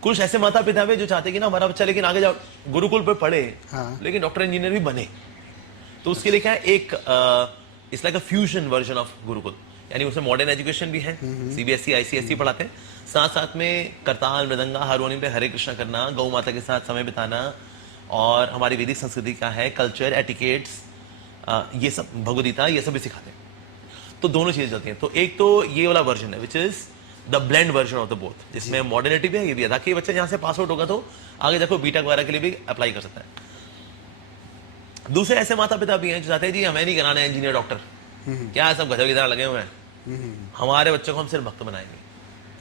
कुछ ऐसे माता पिता भी जो चाहते हैं कि ना हमारा बच्चा लेकिन आगे जाओ गुरुकुल पर पढ़े, लेकिन डॉक्टर इंजीनियर भी बने. तो उसके लिए क्या है, एक it's like a fusion version of Gurukul. यानी उसमें मॉडर्न एजुकेशन भी है, CBSE ICSE पढ़ाते हैं, साथ साथ में करताल मृदंगा हारमोनियम पे हरे कृष्णा करना, गौ माता के साथ समय बिताना, और हमारी वैदिक संस्कृति क्या है, कल्चर, एटिकेट्स, ये सब, भगवदगीता, ये सब भी सिखाते हैं. तो दोनों चीजें होती हैं. तो एक तो ये वाला वर्जन है which is the blend version of the both, जिसमें मॉडर्निटी भी है, ये भी है, ताकि बच्चा यहाँ से पास आउट होगा तो आगे देखो बीटेक वगैरह के लिए भी अप्लाई कर सकता है. दूसरे ऐसे माता पिता भी हैं जो चाहते हैं जी हमें नहीं कराना है इंजीनियर डॉक्टर, क्या है सब गधे की तरह लगे हुए हैं, हमारे बच्चों को हम सिर्फ भक्त बनाएंगे.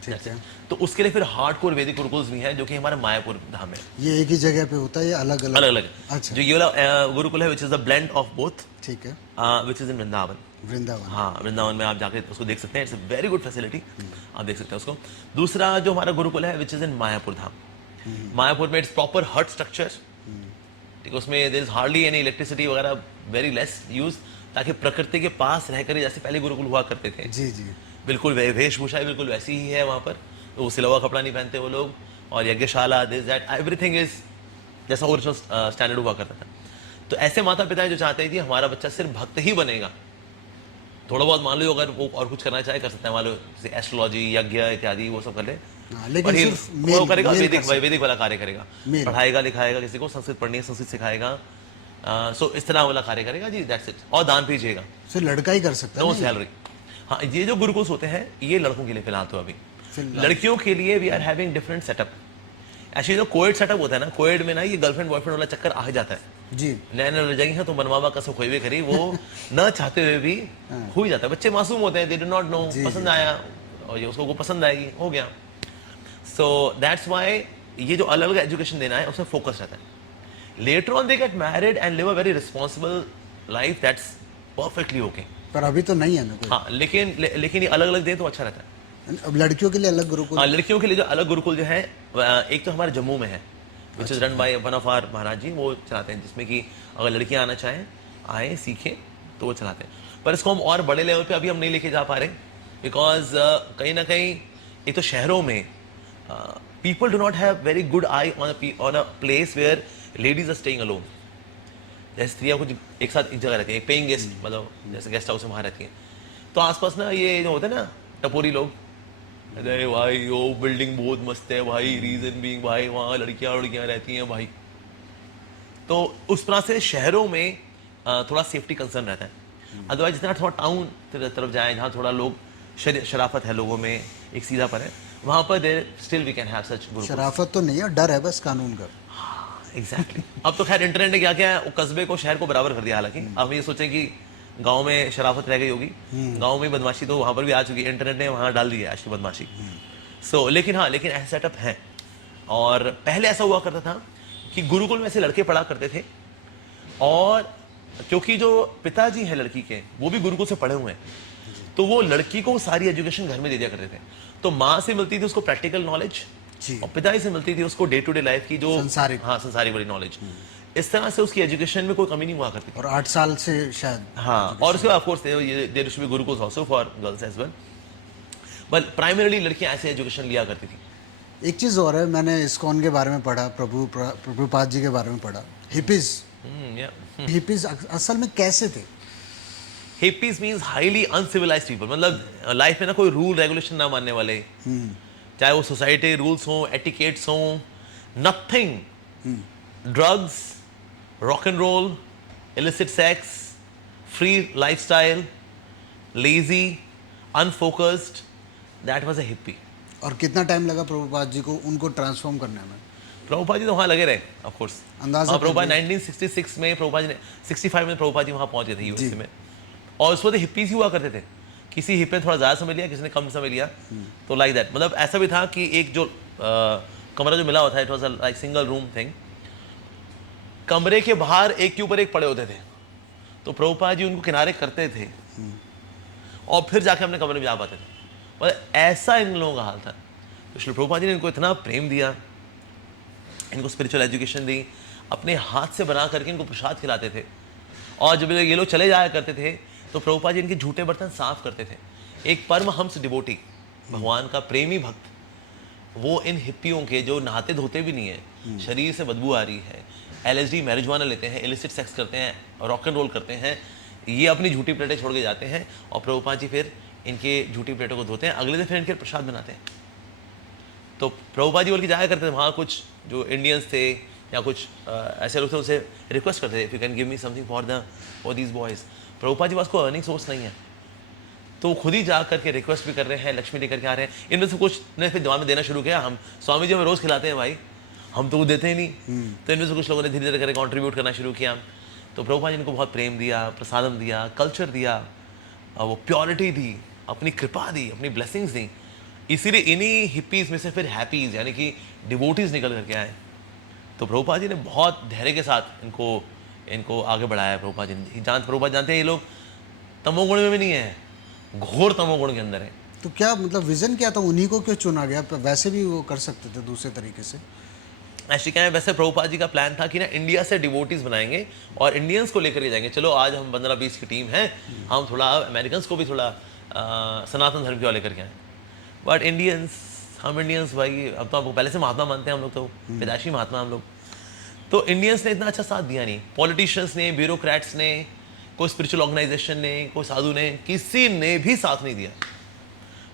ठीक है. तो उसके लिए फिर हार्डकोर वैदिक गुरुकुल्स भी हैं जो कि हमारे मायापुर धाम है. ये एक ही जगह पे होता है या अलग अलग? अलग अलग. अच्छा. जो ये वाला गुरुकुल है which is the blend of both, ठीक है, विच इज इन वृंदावन. वृंदावन. हाँ, वृंदावन में आप जाके उसको देख सकते हैं. It's a very good facility, आप देख सकते हैं उसको. दूसरा जो हमारा गुरुकुल है which is in Mayapur Dham. Mayapur में इट्स प्रॉपर हट स्ट्रक्चर. ठीक है, उसमें there is hardly any electricity वगैरह, वेरी लेस यूज, ताकि प्रकृति के पास रहकर ही जैसे पहले गुरुकुल हुआ करते थे. जी जी. बिल्कुल वेशभूषा बिल्कुल वैसी ही है वहाँ पर. तो वो सिलवा कपड़ा नहीं पहनते वो लोग, और यज्ञशाला, दिस दैट, एवरीथिंग इज जैसा ओरिजिनल स्टैंडर्ड हुआ करता था. तो ऐसे माता पिता जो चाहते हैं कि हमारा बच्चा सिर्फ भक्त ही बनेगा, थोड़ा बहुत मान लो अगर वो और कुछ करना चाहे कर सकते हैं, मान लो जैसे एस्ट्रोलॉजी, यज्ञ इत्यादि वो सब कर ले, लेकिन सिर्फ वो करेगा, वैदिक वाला कार्य करेगा, पढ़ाएगा लिखाएगा, किसी को संस्कृत पढ़नी है संस्कृत सिखाएगा, सो इस तरह वाला कार्य करेगा जी, दैट्स इट. और दान भेजिएगा. सिर्फ लड़का ही कर सकता है, नो सैलरी. हाँ, ये जो गुरुकुल्स होते हैं ये लड़कों के लिए फिलहाल तो अभी. लड़कियों के लिए we are having different setup. Actually जो कोएड सेटअप होता है ना, कोएड में ना ये गर्लफ्रेंड बॉयफ्रेंड वाला चक्कर आ जाता है जी. नए नए लड़ाई है तो बनवावा का सब कोई भी करी, वो न चाहते हुए भी हो ही जाता है. बच्चे मासूम होते हैं, दे डू नॉट नो, पसंद आया और ये उसको वो पसंद आएगी, हो गया. सो दैट्स व्हाई ये जो अलग अलग एजुकेशन देना है उसमें फोकस रहता है. Later on they get married and live a very responsible life, that's perfectly okay. पर अभी तो नहीं है ना कोई. हाँ, लेकिन ये अलग अलग दे तो अच्छा रहता है. अब लड़कियों के लिए अलग गुरुकुल? हाँ, लड़कियों के लिए जो अलग गुरुकुल जो है, एक तो हमारे जम्मू में है, which is run by one of our Maharaj ji, वो चलाते हैं, जिसमें कि अगर लड़कियां आना चाहें आए सीखें तो वो चलाते हैं. पर इसको हम और बड़े लेवल पे अभी हम नहीं लेके जा पा रहे, बिकॉज कहीं ना कहीं एक तो शहरों में people do not have very good eye on a place where ladies are staying alone. जैसे स्त्रियाँ कुछ एक साथ एक जगह रहती हैं, एक पेइंग गेस्ट, मतलब जैसे गेस्ट हाउस में वहाँ रहती हैं, तो आसपास ना ये जो होते हैं ना टपोरी लोग, अरे भाई वो बिल्डिंग बहुत मस्त है भाई, रीजन बीइंग भाई वहाँ लड़कियाँ रहती हैं भाई. तो उस तरह से शहरों में थोड़ा सेफ्टी कंसर्न रहता है. अदरवाइज जितना थोड़ा टाउन तरफ जाए जहाँ थोड़ा लोग शराफत है लोगों में, एक सीधा पर है, वहाँ पर there still we can have such gurukul. शराफत तो नहीं है, डर है बस कानून का. एग्जैक्टली. अब तो खैर इंटरनेट ने क्या किया है, कस्बे को शहर को बराबर कर दिया. हालांकि अब ये सोचें कि गांव में शराफत रह गई होगी, गांव में बदमाशी तो वहां पर भी आ चुकी है, इंटरनेट ने वहां डाल दी है आज की बदमाशी. सो लेकिन ऐसे सेटअप है. और पहले ऐसा हुआ करता था कि गुरुकुल में से लड़के पढ़ा करते थे, और क्योंकि जो पिताजी हैं लड़की के वो भी गुरुकुल से पढ़े हुए हैं, तो वो लड़की को सारी एजुकेशन घर में दे दिया करते थे. तो माँ से मिलती थी उसको प्रैक्टिकल नॉलेज, और पिताजी से मिलती थी उसको डे टू डे लाइफ की जो संसारिक बड़ी नॉलेज. इस तरह से उसकी एजुकेशन में कोई कमी नहीं हुआ करती. और 8 साल से शायद. हाँ, और उसके बाद of course there should be gurukuls also for girls as well, but primarily लड़कियां ऐसे एजुकेशन लिया करती थी. एक चीज और है, मैंने इस्कॉन के बारे में पढ़ा, प्रभुपाद जी के बारे में पढ़ा. हिपीज असल में कैसे थे? Hippies means highly uncivilised people, मतलब लाइफ में ना कोई रूल रेगुलेशन ना मानने वाले, चाहे वो सोसाइटी रूल्स हो, एटिकेट्स हो, nothing. Drugs, rock and roll, illicit sex, free lifestyle, lazy, unfocused, that was a hippie. और कितना टाइम लगा प्रभुपाद जी को उनको ट्रांसफॉर्म करने में? प्रभुपाद जी तो वहाँ लगे रहे, ऑफ कोर्स। अंदाजा हाँ, प्रभुपाद करिए। 1966 में प्रभुपाद जी ने 65 में प्रभुपाद जी वहाँ पहुँचे थे यूएसए जी। में। और उस वक्त हिप्पीज ही हुआ करते थे, किसी हिप ने थोड़ा ज़्यादा समय लिया, किसी ने कम समय लिया, तो लाइक दैट। मतलब ऐसा भी था कि एक जो कमरा जो मिला हुआ था, it was like single room thing, कमरे के बाहर एक के ऊपर एक पड़े होते थे, तो प्रभुपाद जी उनको किनारे करते थे और फिर जाके अपने कमरे में जा पाते थे। मतलब ऐसा इन लोगों का हाल था। तो श्री प्रभुपाद जी ने इनको इतना प्रेम दिया, इनको स्पिरिचुअल एजुकेशन दी, अपने हाथ से बना करके इनको प्रसाद खिलाते थे। और जब ये लोग चले जाया करते थे तो प्रभुपाद जी इनके झूठे बर्तन साफ करते थे। एक परमहंस डिवोटी, भगवान का प्रेमी भक्त, वो इन हिप्पियों के जो नहाते धोते भी नहीं है, शरीर से बदबू आ रही है, LSD मैरिजुआना लेते हैं, इलिसिट सेक्स करते हैं, रॉक एंड रोल करते हैं, ये अपनी झूठी प्लेटें छोड़ के जाते हैं और प्रभुपाद जी फिर इनके झूठी प्लेटों को धोते हैं, अगले दिन फिर इनके प्रसाद बनाते हैं। तो प्रभुपाद जी बोल के जाया करते थे वहाँ, कुछ जो इंडियंस थे या कुछ ऐसे लोग थे, उनसे रिक्वेस्ट करते थे, if you can give me something for these boys. Prabhupada ji पास को अर्निंग सोर्स नहीं है, तो वो खुद ही जा करके रिक्वेस्ट भी कर रहे हैं, लक्ष्मी लेकर के आ रहे हैं। इनमें से कुछ ने फिर दिमाग में देना शुरू किया, हम स्वामी जी हमें रोज़ खिलाते हैं भाई, हम तो वो देते ही नहीं। तो इनमें से कुछ लोगों ने धीरे धीरे करके कॉन्ट्रीब्यूट करना शुरू किया। तो प्रभुपाद जी इनको बहुत प्रेम दिया, प्रसादम दिया, कल्चर दिया, वो प्योरिटी दी, अपनी कृपा दी, अपनी ब्लेसिंग्स दी। इसीलिए इन्हीं हिप्पीज़ में से फिर हैप्पीज़ यानी कि डिवोटीज़ निकल करके आए। तो प्रभुपाद जी ने बहुत धैर्य के साथ इनको आगे बढ़ाया। प्रभुपाद जी प्रभुपाद जानते हैं ये लोग तमोगुण में भी नहीं है, घोर तमोगुण के अंदर है। तो क्या मतलब विजन क्या था, उन्हीं को क्यों चुना गया? वैसे भी वो कर सकते थे दूसरे तरीके से। ऐसे क्या है, वैसे प्रभुपाद जी का प्लान था कि ना इंडिया से डिवोटीज बनाएंगे और इंडियंस को लेकर के जाएंगे। चलो आज हम 15-20 की टीम है, हम थोड़ा अमेरिकन को भी थोड़ा सनातन धर्म की ओर लेकर के आए। बट हम इंडियंस भाई, अब तो आपको पहले से महात्मा मानते हैं हम लोग, तो पैदाशी महात्मा हम लोग। तो इंडियंस ने इतना अच्छा साथ दिया नहीं, पॉलिटिशियंस ने, ब्यूरोक्रेट्स ने, कोई स्पिरिचुअल ऑर्गेनाइजेशन ने, कोई साधु ने, किसी ने भी साथ नहीं दिया।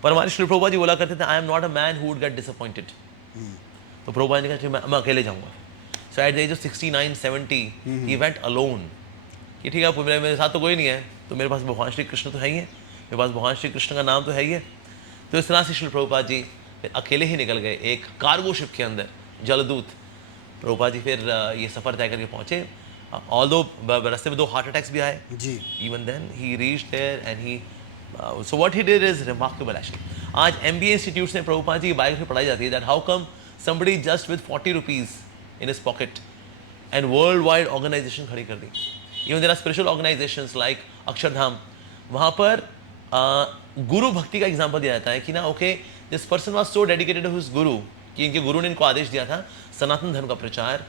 पर हमारे श्री प्रभुपाद जी बोला करते थे, I am not a man who would get disappointed. तो प्रभुपाद ने कहा मैं अकेले जाऊंगा। So at the age of 69-70 he went alone, कि ठीक है मेरे साथ तो कोई नहीं है, तो मेरे पास भगवान श्री कृष्ण तो है ही है, मेरे पास भगवान श्री कृष्ण का नाम तो है ही है। तो इस तरह से श्री प्रभुपाद जी फिर अकेले ही निकल गए एक कार्गो शिप के अंदर, जलदूत। प्रभुपाद जी फिर ये सफ़र तय करके पहुँचे, ऑल्दो रास्ते में 2 हार्ट अटैक्स भी आए। जी। Even then he reached there and he so what he did is remarkable actually. आज MBA इंस्टीट्यूट्स में प्रभुपाद जी की बायोग्राफी पढ़ाई जाती है, that how come somebody just with 40 rupees in his pocket and worldwide organization खड़ी कर दी। Even there are spiritual organizations like Akshardham, वहाँ पर गुरु भक्ति का एग्जाम्पल दिया जाता है कि ना okay this person was so dedicated to his guru कि इनके गुरु ने इनको आदेश दिया था सनातन धर्म का प्रचार,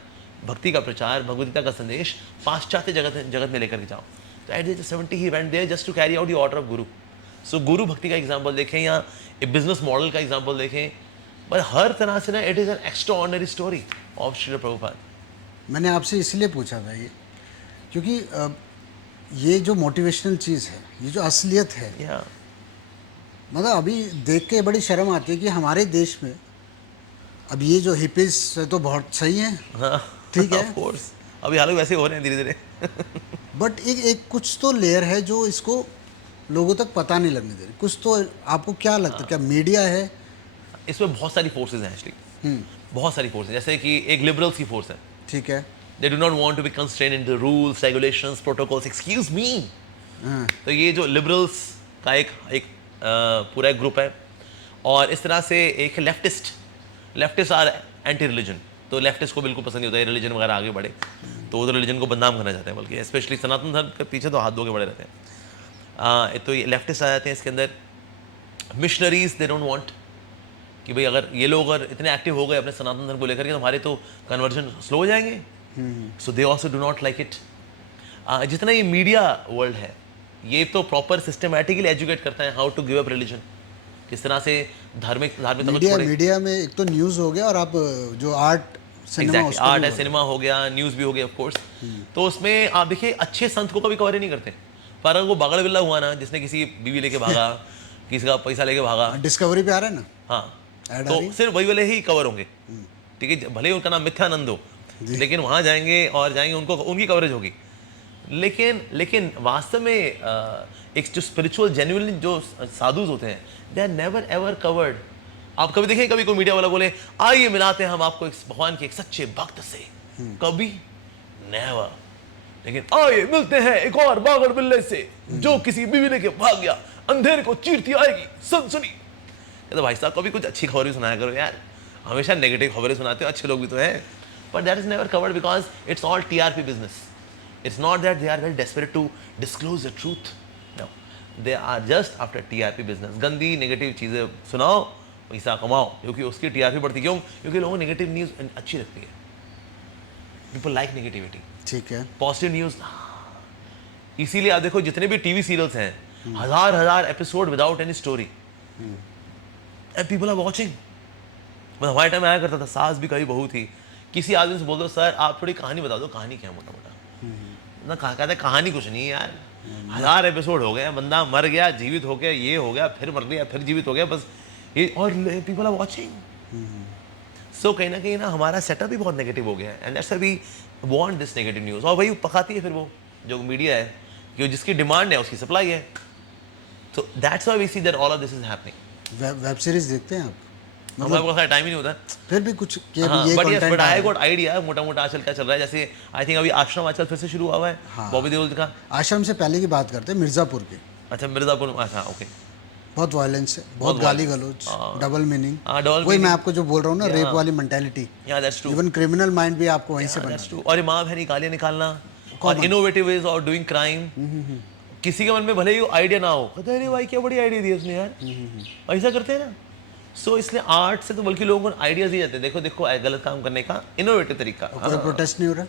भक्ति का प्रचार, भगवदगीता का संदेश पाश्चात्य जगत में लेकर के जाओ। तो at the age of 70 he went there just to carry out the order of guru. So गुरु भक्ति का एग्जाम्पल देखें या एक बिजनेस मॉडल का एग्जाम्पल देखें, पर हर तरह से ना it is an extraordinary story of Shri Prabhupada. मैंने आपसे इसलिए पूछा था ये, क्योंकि ये जो मोटिवेशनल चीज़ है, ये जो असलियत है, या मतलब अभी देख के बड़ी शर्म आती है कि हमारे देश में अब ये जो हिपीज तो बहुत सही हैं, ठीक है, ऑफ कोर्स अभी हालांकि वैसे हो रहे हैं धीरे धीरे। बट एक कुछ तो लेयर है जो इसको लोगों तक पता नहीं लगने दे रही। कुछ तो आपको क्या लगता है, क्या मीडिया है? इसमें बहुत सारी फोर्सेज हैं एक्चुअली, बहुत सारी फोर्सेज। जैसे कि एक लिबरल्स की फोर्स है, ठीक है, they do not want to be constrained in the rules, regulations, protocols, excuse me. तो ये जो लिबरल्स का एक पूरा एक ग्रुप है, और इस तरह से एक लेफ्टिस्ट आर एंटी रिलीजन। तो लेफ्टिस्ट को बिल्कुल पसंद नहीं होता है रिलीजन वगैरह आगे बढ़े, तो वो तो रिलीजन को बदनाम करना चाहते हैं, बल्कि स्पेशली सनातन धर्म के पीछे तो हाथ धो के बड़े रहते हैं। तो ये लेफ्टिस्ट आ जाते हैं इसके अंदर। मिशनरीज दे डोंट वांट कि भाई अगर ये लोग अगर इतने एक्टिव हो गए अपने सनातन धर्म को लेकर के, तो हमारे तो कन्वर्जन स्लो हो जाएंगे। So they also do not like it. जितना ये मीडिया वर्ल्ड है, ये तो प्रॉपर सिस्टमैटिकली एजुकेट करता है how to give up religion, किस तरह से धार्मिक मीडिया में एक तो न्यूज़ हो गया, और आप जो आर्ट सिनेमा, आर्ट है, सिनेमा हो गया, न्यूज़ भी हो गया ऑफ कोर्स। तो उसमें आप देखिए अच्छे संत को कभी कवर ही नहीं करते, पर अगर वो बागड़ बिल्ला हुआ ना, जिसने किसी बीवी लेके भागा, किसी का पैसा लेके भागा, डिस्कवरी पे आ रहा है ना, हाँ, तो सिर्फ वही वाले ही कवर होंगे, ठीक है, भले ही उनका नाम मिथ्यानंद हो, लेकिन वहाँ जाएंगे और उनकी कवरेज होगी। लेकिन वास्तव में एक जो स्पिरिचुअल जेन्युइनली जो साधुज होते हैं, they are never ever covered. आप कभी देखें कभी कोई मीडिया वाला बोले आइए मिलाते हैं हम आपको एक भगवान के एक सच्चे भक्त से, कभी नेवर। लेकिन आइए मिलते हैं एक और बागर बिल्ले से जो किसी बीवी लेके भाग गया, अंधेरे को चीरती आएगी सनसनी। तो भाई साहब कभी कुछ अच्छी खबर भी सुनाया करो यार, हमेशा नेगेटिव खबरें सुनाते हो, अच्छे लोग भी तो हैं। But that is never covered because it's all TRP business. It's not that they are very desperate to disclose the truth, no, they are just after TRP business. गंदी नेगेटिव चीजें सुनाओ, पैसा कमाओ, क्योंकि उसकी टीआरपी बढ़ती। क्यों? क्योंकि लोगों को नेगेटिव न्यूज अच्छी लगती है, पीपल लाइक नेगेटिविटी। ठीक है। पॉजिटिव न्यूज, इसीलिए आप देखो जितने भी टीवी सीरियल्स हैं, हजार episode without any story, and people are watching. मतलब हमारे टाइम में आया करता था, सास भी कभी बहू थी, किसी आदमी से बोल दो सर आप थोड़ी कहानी बता दो, कहानी क्या मोटा मोटा ना, कहते कहानी कुछ नहीं है यार, 1000 एपिसोड हो गए, बंदा मर गया, जीवित हो गया, ये हो गया, फिर मर गया, फिर जीवित हो गया, बस ये, और पीपल आर वाचिंग। सो कहीं ना हमारा सेटअप भी बहुत नेगेटिव हो गया है, and that's why we want this negative news. और वही पकाती है फिर वो जो मीडिया है, कि जिसकी डिमांड है उसकी सप्लाई है। तो that's why we see that all of this is happening. Web series देखते हैं आप? हमारे पास टाइम ही नहीं होता। फिर भी कुछ बट आई गॉट आइडिया मोटा मोटा आजकल क्या चल रहा है। जैसे आई थिंक अभी आश्रम आजकल फिर से शुरू हुआ है, बॉबी देओल का। आश्रम से पहले की बात करते हैं, मिर्जापुर की। अच्छा मिर्जापुर, अच्छा ओके। बहुत वायलेंस है, बहुत गाली गलौज, डबल मीनिंग। वही मैं आपको जो बोल रहा हूँ ना, रेप वाली मेंटालिटी। इवन क्रिमिनल माइंड भी आपको वहीं से बना है। और माँ बहनी गालियाँ निकालना और innovative ways of doing crime. किसी के मन में भले ही आइडिया ना हो, कहते अरे भाई क्या बड़ी आइडिया दी उसने यार, ऐसा करते हैं ना। सो इसलिए आर्ट से तो बल्कि लोगों को आइडियाज दिए जाते हैं, देखो देखो गलत काम करने का इनोवेटिव तरीका। कोई प्रोटेस्ट नहीं हो रहा?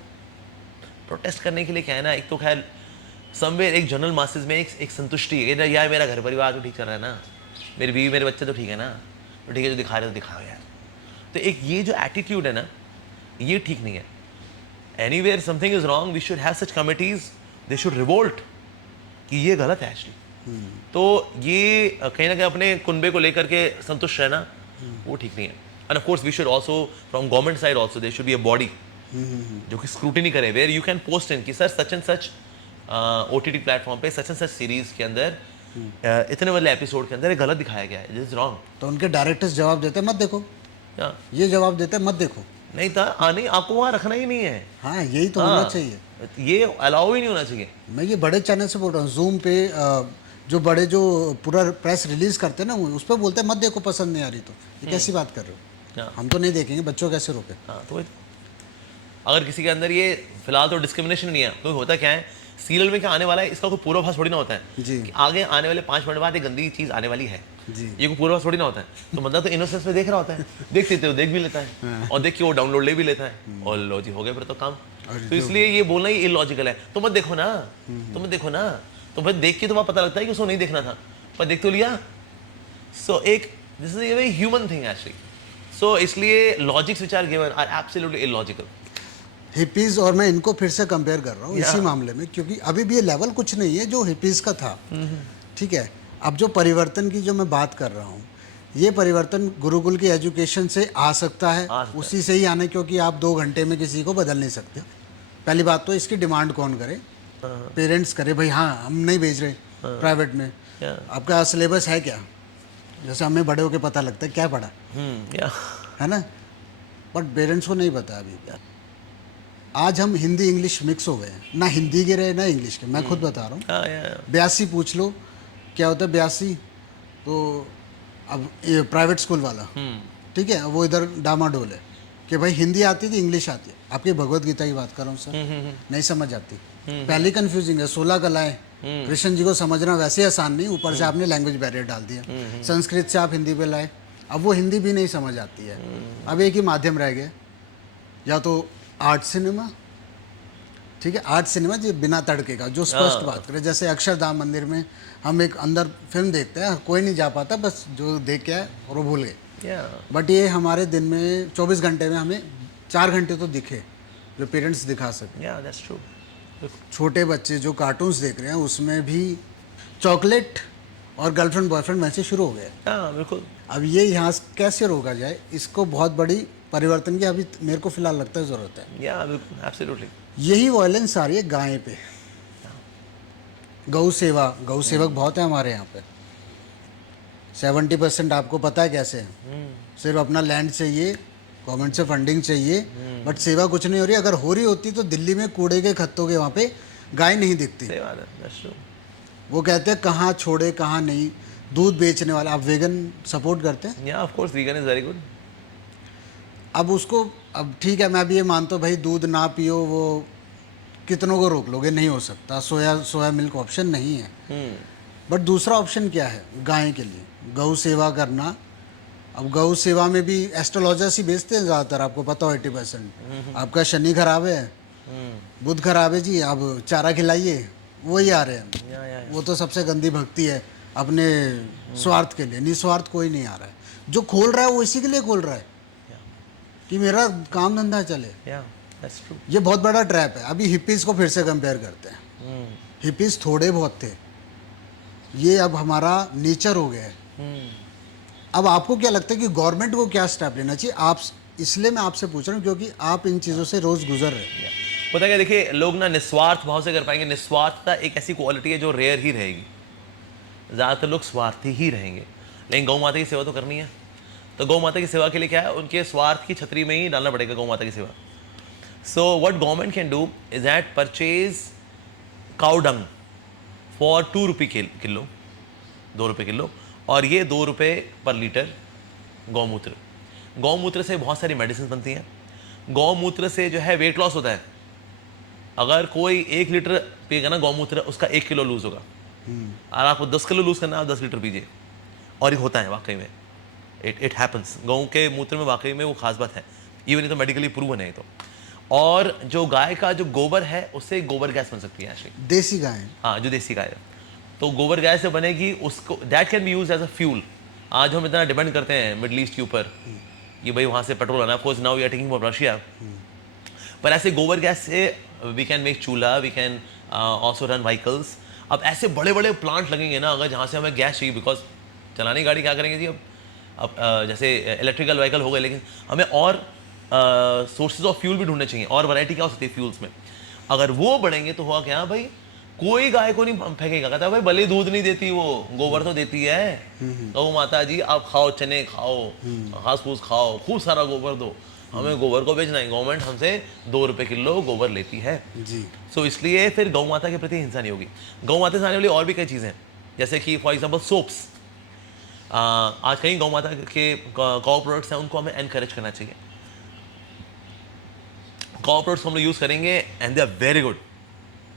प्रोटेस्ट करने के लिए क्या है ना, एक तो खैर समवेयर एक जनरल मासेस में एक संतुष्टि है ना, यार मेरा घर परिवार तो ठीक चल रहा है ना, मेरी बीवी मेरे बच्चे तो ठीक है ना, तो ठीक है, जो दिखा रहे हो दिखाओ यार। तो एक ये जो एटीट्यूड है ना, ये ठीक नहीं है। Anywhere something is wrong, we should have such committees, they should revolt कि ये गलत है एक्चुअली। तो ये कहीं ना कहीं अपने कुनबे को लेकर के संतुष्ट रहना वो ठीक नहीं है। And of course we should also from government side also there should be a body जो कि स्क्रूटिनी करे, where you can post in कि sir such and such OTT platform पे सच एंड सच सीरीज के अंदर इतने वाले episode के अंदर ये गलत दिखाया गया है, दिस इज रॉन्ग। तो उनके डायरेक्टर्स जवाब देते हैं मत देखो, हाँ। ये जवाब देते हैं मत देखो। नहीं था नहीं, आपको वहाँ रखना ही नहीं है। हाँ यही तो होना चाहिए, ये अलाउ ही नहीं होना चाहिए। मैं ये बड़े चैनल से बोल रहा हूँ, जूम पे जो बड़े जो पूरा प्रेस रिलीज करते हैं ना, उस पर बोलते हैं मत देखो, पसंद नहीं आ रही। तो ये कैसी बात कर रहे हो? हम तो नहीं देखेंगे, बच्चों कैसे रोके? हाँ तो वही तो। अगर किसी के अंदर ये फिलहाल तो डिस्क्रिमिनेशन नहीं है, तो होता क्या है सीरियल में क्या आने वाला है इसका कोई पूर्वाभास थोड़ी ना होता है जी। कि आगे आने वाले 5 मिनट बाद एक गंदी चीज आने वाली है जी। ये कोई पूर्वाभास थोड़ी ना होता है। तो बंदा तो इनोसेंस में देख रहा होता है, देख लेते हो, देख भी लेता है और देख के वो डाउनलोड ले भी लेता है और लो जी हो गया फिर तो काम। तो इसलिए ये बोलना ही इलॉजिकल है, तो मत देखो ना, तो मत देखो ना, तो फिर देख के तो वहाँ पता लगता है कि उसको नहीं देखना था, पर देख तो लिया। सो एक this is a very human thing actually. So इसलिए logics which are given are absolutely illogical. Hippies और मैं इनको फिर से कंपेयर कर रहा हूँ इसी मामले में, क्योंकि अभी भी ये लेवल कुछ नहीं है जो हिपीज का था। ठीक है, अब जो परिवर्तन की जो मैं बात कर रहा हूँ, ये परिवर्तन गुरुकुल की एजुकेशन से आ सकता है, उसी से ही आने, क्योंकि आप 2 घंटे में किसी को बदल नहीं सकते। पहली बात तो इसकी डिमांड कौन करे? पेरेंट्स करे, भाई हाँ हम नहीं भेज रहे प्राइवेट में, आपका सिलेबस है क्या? जैसे हमें बड़े होके पता लगता है क्या पढ़ा है ना, बट पेरेंट्स को नहीं पता अभी। आज हम हिंदी इंग्लिश मिक्स हो गए हैं, ना हिंदी के रहे ना इंग्लिश के। मैं खुद बता रहा हूँ, 82 पूछ लो क्या होता है 82, तो अब ये प्राइवेट स्कूल वाला ठीक है, वो इधर डामाडोल है कि भाई हिंदी आती थी इंग्लिश आती है। आपकी भगवत गीता की बात कर रहा हूँ सर, नहीं समझ आती, पहले कंफ्यूजिंग है। 16 कलाएं, कृष्ण जी को समझना वैसे आसान नहीं, ऊपर से आपने लैंग्वेज बैरियर डाल दिया। संस्कृत से आप हिंदी पे लाए, अब वो हिंदी भी नहीं समझ आती है। अब एक ही माध्यम रह गया, या तो आर्ट सिनेमा, ठीक है, आर्ट सिनेमा जो बिना तड़के का, जो स्पष्ट बात करे। जैसे अक्षरधाम मंदिर में हम एक अंदर फिल्म देखते हैं, कोई नहीं जा पाता, बस जो देख के आए और वो भूल गए। बट ये हमारे दिन में 24 घंटे में हमें 4 घंटे तो दिखे जो पेरेंट्स दिखा सके। छोटे बच्चे जो कार्टून्स देख रहे हैं उसमें भी चॉकलेट और गर्लफ्रेंड बॉयफ्रेंड वैसे शुरू हो गया। बिल्कुल। अब ये यहाँ से कैसे रोका जाए, इसको बहुत बड़ी परिवर्तन की अभी मेरे को फिलहाल लगता है ज़रूरत है। बिल्कुल, एब्सोल्युटली। यही वायलेंस आ रही है गाय पे, गौ सेवक बहुत है हमारे यहाँ पे। 70% आपको पता है कैसे है, सिर्फ अपना लैंड चाहिए, गवर्नमेंट से फंडिंग चाहिए, बट सेवा कुछ नहीं हो रही। अगर हो रही होती तो दिल्ली में कूड़े के खत्तों के वहाँ पे गाय नहीं दिखती। सही बात है, that's true. वो कहते हैं कहाँ छोड़े कहाँ नहीं। दूध बेचने वाले, आप वेगन सपोर्ट करते हैं? Yeah, of course, vegan is very good. अब उसको, अब ठीक है, मैं भी ये मानता हूँ भाई दूध ना पियो, वो कितनों को रोक लोगे, नहीं हो सकता। सोया मिल्क ऑप्शन नहीं है। बट दूसरा ऑप्शन क्या है गाय के लिए? गौ सेवा करना। अब गौ सेवा में भी एस्ट्रोलॉजर्स ही बेचते हैं ज़्यादातर, आपको पता हो 80%। आपका शनि खराब है, बुध खराब है जी, अब चारा खिलाइए, वही आ रहे हैं। Yeah. वो तो सबसे गंदी भक्ति है, अपने स्वार्थ के लिए। निस्वार्थ कोई नहीं आ रहा है। जो खोल रहा है वो इसी के लिए खोल रहा है कि मेरा काम धंधा चले। Yeah, that's true. ये बहुत बड़ा ट्रैप है। अभी हिप्पीज़ को फिर से कंपेयर करते हैं। हिप्पीज़ थोड़े बहुत थे, ये अब हमारा नेचर हो गया है। अब आपको क्या लगता है कि गवर्नमेंट को क्या स्टेप लेना चाहिए? आप, इसलिए मैं आपसे पूछ रहा हूँ क्योंकि आप इन चीज़ों से रोज़ गुजर रहे हैं। पता है क्या, देखिए लोग ना निस्वार्थ भाव से कर पाएंगे। निस्वार्थता एक ऐसी क्वालिटी है जो रेयर ही रहेगी। ज़्यादातर लोग स्वार्थी ही रहेंगे। लेकिन गौ माता की सेवा तो करनी है, तो गौ माता की सेवा के लिए क्या है, उनके स्वार्थ की छतरी में ही डालना पड़ेगा गौ माता की सेवा। So what government can do is that purchase cow dung for 2 रुपये किलो, 2 रुपये किलो, और ये 2 रुपये पर लीटर गौमूत्र। गौमूत्र से बहुत सारी मेडिसिन बनती हैं। गौमूत्र से जो है वेट लॉस होता है। अगर कोई 1 लीटर पिएगा ना गौमूत्र, उसका 1 किलो लूज होगा। और आपको 10 किलो लूज करना है, आप 10 लीटर पीजिए। और ये होता है वाकई में, इट हैपन्स। गौ के मूत्र में वाकई में वो खास बात है, इवन ये तो मेडिकली प्रूवन है। तो और जो गाय का जो गोबर है उससे गोबर गैस बन सकती है एक्चुअली। देसी गाय? हाँ, जो देसी गाय है, तो गोबर गैस से बनेगी, उसको that can be use as a fuel. आज हम इतना डिपेंड करते हैं मिडल ईस्ट के ऊपर कि भाई वहाँ से पेट्रोल आना। Of course now we are taking from Russia, पर ऐसे गोबर गैस से we can make chulha, we can also run vehicles. अब ऐसे बड़े बड़े प्लांट लगेंगे ना, अगर जहाँ से हमें गैस चाहिए, बिकॉज चलाने गाड़ी क्या करेंगे जी अब जैसे इलेक्ट्रिकल व्हीकल हो गए, लेकिन हमें और सोर्सेज ऑफ फ्यूल भी ढूंढने चाहिए, और वैरायटी क्या हो सकती है फ्यूल्स में। अगर वो बढ़ेंगे तो हुआ क्या भाई, कोई गाय को नहीं फेंकेगा। कहता है भाई भले दूध नहीं देती, वो गोबर तो देती है। गौ माता जी आप खाओ, चने खाओ, घास फूस खाओ, खूब सारा गोबर दो, हमें गोबर को बेचना है। गवर्नमेंट हमसे 2 रुपये किलो गोबर लेती है जी। सो इसलिए फिर गौ माता के प्रति हिंसा नहीं होगी। गौ माता से आने वाली और भी कई चीज़ें, जैसे कि फॉर एग्जाम्पल सोप्स। आज कहीं गौ माता के गौ प्रोडक्ट्स हैं, उनको हमें एनकरेज करना चाहिए। गौ प्रोडक्ट्स हम लोग यूज़ करेंगे and they are very good,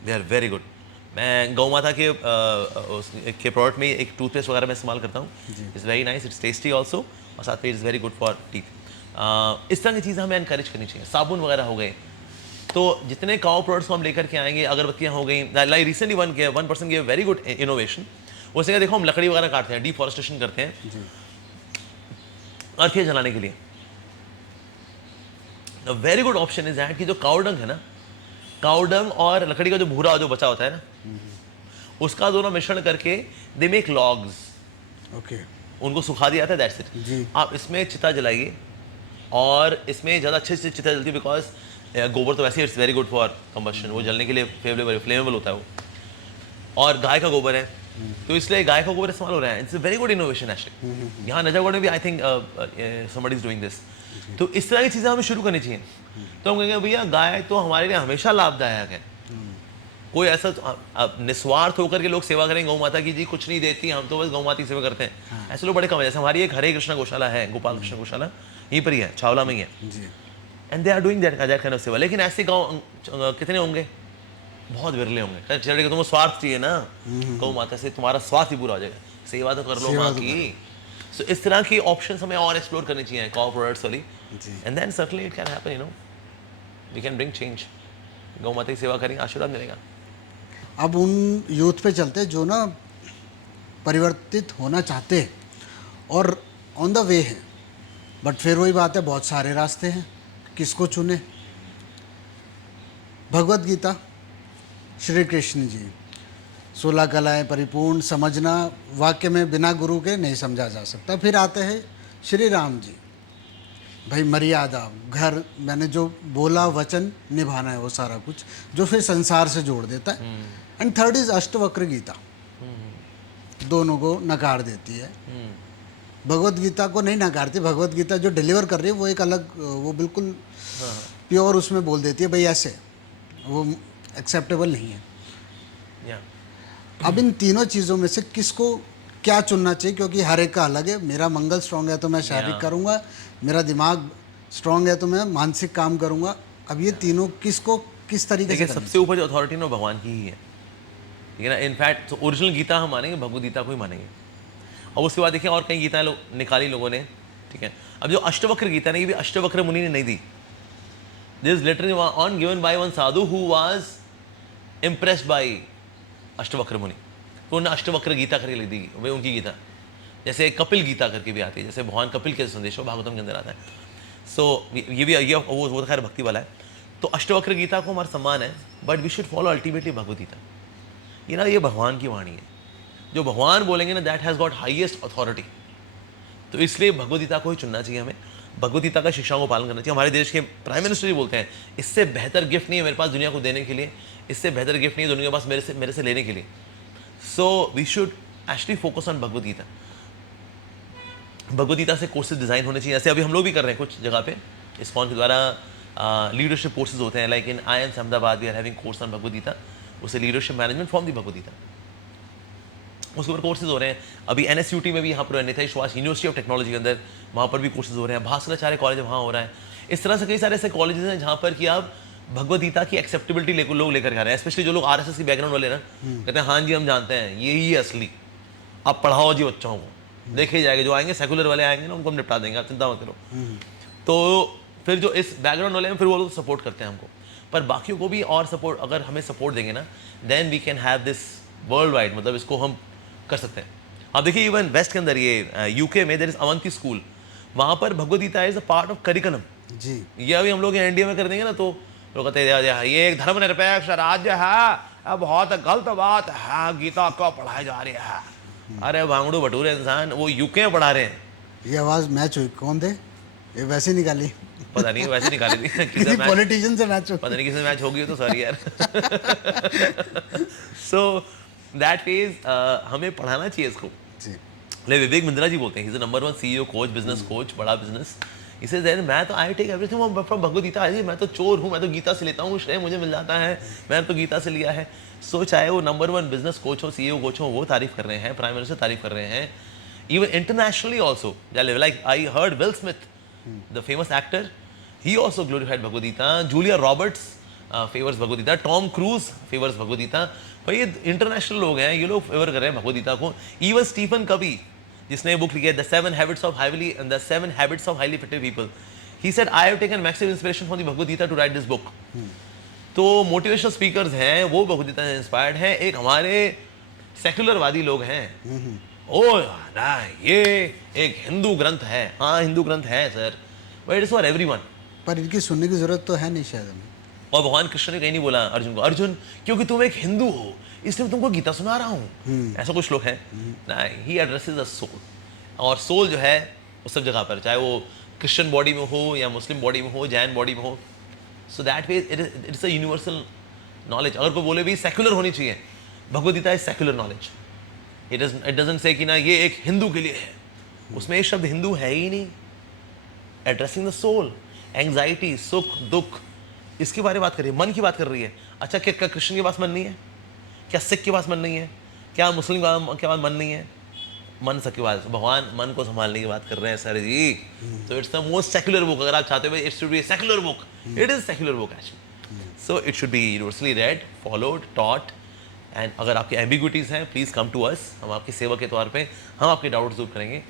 they are very good. मैं गौ माता के प्रोडक्ट में एक टूथपेस्ट वगैरह मैं इस्तेमाल करता हूँ। It's very nice, it's tasty also, और साथ में it's very good for teeth. इस तरह की चीज़ें हमें एनकरेज करनी चाहिए। साबुन वगैरह हो गए, तो जितने काउ प्रोडक्ट्स को हम लेकर के आएंगे, अगरबत्तियाँ हो गई। Like recently one person give very good innovation. उसने कहा देखो हम लकड़ी वगैरह काटते हैं, डिफॉरेस्टेशन करते हैं अर्थी जलाने के लिए। Very good option is that कि जो काउडंग है ना, काउडंग और लकड़ी का जो भूरा जो बचा होता है ना, उसका दोनों मिश्रण करके दे मेक लॉग्स। ओके, उनको सुखा दिया था, दैट्स इट। आप इसमें चिता जलाइए, और इसमें ज़्यादा अच्छे से चिता जलती है, बिकॉज गोबर तो वैसे it's very good for combustion, वो जलने के लिए फ्लेमेबल होता है वो, और गाय का गोबर है तो इसलिए गाय का गोबर इस्तेमाल हो रहा है। It's a very good innovation actually. यहाँ नजरगढ़ में भी I think somebody is doing this. तो इस तरह की चीज़ें हमें शुरू करनी चाहिए। तो हम कहेंगे भैया गाय तो हमारे लिए हमेशा लाभदायक है। कोई ऐसा निस्वार्थ होकर के लोग सेवा करेंगे गौ माता की, जी कुछ नहीं देती, हम तो बस गौ माता की सेवा करते हैं, ऐसे लोग बड़े कम है। जैसे हमारी एक हरे कृष्णा गौशाला है, गोपाल कृष्ण गौशाला, यहीं पर ही है, छावला में ही है, and they are doing that kind of seva. लेकिन ऐसे गाँव कितने होंगे? बहुत विरले होंगे। चलिए तुम्हें स्वार्थ चाहिए ना, गौ माता से तुम्हारा स्वार्थ ही पूरा हो जाएगा, सेवा तो कर लो माँ की। सो इस तरह की ऑप्शंस हमें और एक्सप्लोर करनी चाहिए काउ प्रोडक्ट्स वाली, and then certainly it can happen, you know, we can bring change. गौ माता की सेवा करेंगे, आशीर्वाद मिलेगा। अब उन यूथ पे चलते जो ना परिवर्तित होना चाहते हैं और ऑन द वे हैं, बट फिर वही बात है, बहुत सारे रास्ते हैं, किसको चुने? भगवत गीता, श्री कृष्ण जी, 16 कलाएं परिपूर्ण, समझना वाक्य में बिना गुरु के नहीं समझा जा सकता। फिर आते हैं श्री राम जी, भाई मर्यादा, घर, मैंने जो बोला वचन निभाना है, वो सारा कुछ जो फिर संसार से जोड़ देता है। And third is Ashtavakra Gita, दोनों को नकार देती है। भगवत गीता को नहीं नकारती, भगवत गीता जो डिलीवर कर रही है वो एक अलग, वो बिल्कुल प्योर उसमें बोल देती है भाई ऐसे, वो एक्सेप्टेबल नहीं है। अब इन तीनों चीज़ों में से किसको क्या चुनना चाहिए, क्योंकि हर एक का अलग है। मेरा मंगल स्ट्रांग है तो मैं शारीरिक करूँगा, मेरा दिमाग स्ट्रांग है तो मैं मानसिक काम करूँगा। अब ये तीनों किसको किस तरीके से देखिए, सबसे ऊपर जो अथॉरिटी ना भगवान की ही है, ठीक है ना। इनफैक्ट तो ओरिजिनल गीता हम मानेंगे, भगवद गीता को ही मानेंगे। और उसके बाद देखिए और कई गीता निकाली लोगों ने, ठीक है। अब जो अष्टवक्र गीता है ये भी अष्टवक्र मुनि ने नहीं दी। This is literally on given by one sadhu who was impressed by Ashtavakra Muni, तो उन्होंने अष्टवक्र गीता करके लिख दी, वे उनकी गीता। जैसे कपिल गीता करके भी आती है, जैसे भगवान कपिल के संदेश भागवतम के अंदर आता है। सो ये भी ये वो खैर भक्ति वाला है। तो अष्टवक्र गीता को हमारा सम्मान है, but we should follow ultimately Bhagavad Gita. ये ना, ये भगवान की वाणी है, जो भगवान बोलेंगे ना, that has got highest authority. तो इसलिए भगवद गीता को ही चुनना चाहिए हमें, भगवद गीता का शिक्षाओं को पालन करना चाहिए। हमारे देश के प्राइम मिनिस्टर जी बोलते हैं, इससे बेहतर गिफ्ट नहीं है मेरे पास दुनिया को देने के लिए, इससे बेहतर गिफ्ट नहीं है दुनिया के पास मेरे से लेने के लिए। So we should actually focus on Bhagavad Gita. Bhagavad Gita से कोर्सेज डिज़ाइन होने चाहिए, जैसे अभी हम लोग भी कर रहे हैं कुछ जगह पे इस्कॉन के द्वारा लीडरशिप कोर्सेज होते हैं। Like in IIM Ahmedabad we are having course on Bhagavad Gita, उसे leadership management from the Bhagavad Gita, उसके ऊपर कोर्सेज हो रहे हैं। अभी NSUT में भी यहाँ पर Netaji Subhash university of technology के अंदर वहाँ पर भी कोर्सेज हो रहे हैं। भास्कराचार्य कॉलेज वहाँ हो रहा है। इस तरह से कई सारे ऐसे कॉलेजेस हैं जहाँ पर कि आप भगवद गीता की एक्सेप्टेबिलिटी लोग लेकर आ रहे हैं। स्पेशली जो लोग RSS की बैकग्राउंड वाले ना, कहते हैं हाँ जी हम जानते हैं यही है असली, आप पढ़ाओ जी बच्चों को, देखे जाएगा। जो आएंगे सेकुलर वाले आएंगे ना, उनको हम निपटा देंगे, आप चिंता मत करो। तो फिर जो इस बैकग्राउंड वाले हैं फिर वो लोग सपोर्ट करते हैं हमको, पर बाकियों को भी और सपोर्ट, अगर हमें सपोर्ट देंगे ना, then we can have this world wide, मतलब इसको हम कर सकते हैं। आप देखिए इवन वेस्ट के अंदर ये UK में देयर इज अवंती स्कूल, वहाँ पर Bhagavad Gita is a part of curriculum जी। ये अभी हम लोग इंडिया में कर देंगे ना, तो लोग कहते हैं ये एक धर्मनिरपेक्ष राज्य है, बहुत गलत बात है, गीता को पढ़ाई जा रही है। अरे भांगड़ू भटूरे इंसान, वो UK में पढ़ा रहे हैं। ये आवाज मैच हुई, कौन थे ये? वैसे निकाली, पता नहीं वैसे निकाली थी किसी पॉलिटिशियन से मैच, पता नहीं किसी मैच होगी तो सॉरी यार। सो दैट इज हमें पढ़ाना चाहिए इसको। विवेक बिंद्रा जी बोलते हैं, he is the number 1 CEO coach, business coach, बड़ा बिजनेस। इसे देन मैं तो I take everything from Bhagavad Gita, मैं तो चोर हूँ, मैं तो गीता से लेता हूँ, श्रेय मुझे मिल जाता है, मैंने तो गीता से लिया है। सो चाहे वो नंबर 1 बिजनेस कोच हो, CEO कोच हो, वो तारीफ कर रहे हैं, प्राइम मिनिस्टर तारीफ कर रहे हैं, even internationally also. Like I heard will Smith, the famous actor, he also glorified Bhagavad Gita. Julia Roberts favors Bhagavad Gita. Tom Cruise favors Bhagavad Gita. भाई ये इंटरनेशनल लोग हैं, ये लोग फेवर कर रहे हैं भगवद गीता को। इवन स्टीफन कवी, जिसने बुक लिखी है the 7 Habits of Highly Effective People, he said I have taken maximum inspiration from the Bhagavad Gita to write this book. तो मोटिवेशनल स्पीकर्स हैं वो भगवद गीता से इंस्पायर्ड हैं। एक हमारे सेक्युलरवादी लोग हैं, ओ ना ये एक हिंदू ग्रंथ है, हाँ हिंदू ग्रंथ है sir, but it is for everyone. पर इनकी सुनने की जरूरत तो है नहीं शायद हमें। और भगवान कृष्ण ने कहीं नहीं बोला अर्जुन को, अर्जुन क्योंकि तुम एक हिंदू हो इसलिए मैं तुमको गीता सुना रहा हूँ, ऐसा कुछ लोग हैं। नहीं, ही एड्रेसेस द सोल, और सोल जो है उस सब जगह पर, चाहे वो क्रिश्चियन बॉडी में हो या मुस्लिम बॉडी में हो, जैन बॉडी में हो। So that way it is a universal knowledge. अगर कोई बोले भी सेक्युलर होनी चाहिए, Bhagavad Gita is secular knowledge. It doesn't say कि ना ये एक हिंदू के लिए है, उसमें एक शब्द हिंदू है ही नहीं। एड्रेसिंग द सोल, एंग्जाइटी, सुख दुख, इसके बारे में बात कर रही है, मन की बात कर रही है। अच्छा क्या क्रिश्चियन के पास मन नहीं है? क्या सिख के पास मन नहीं है? क्या मुस्लिम के पास मन नहीं है? मन सबके पास। भगवान मन को संभालने की बात कर रहे हैं सर जी। तो it's the most secular book. अगर आप चाहते हो it should B secular book, it is secular book actually. So it should B universally red, followed, taught. And अगर आपकी एम्बिग्विटीज हैं, प्लीज कम टू अस, हम आपकी सेवा के तौर पे हम आपके डाउट्स दूर करेंगे।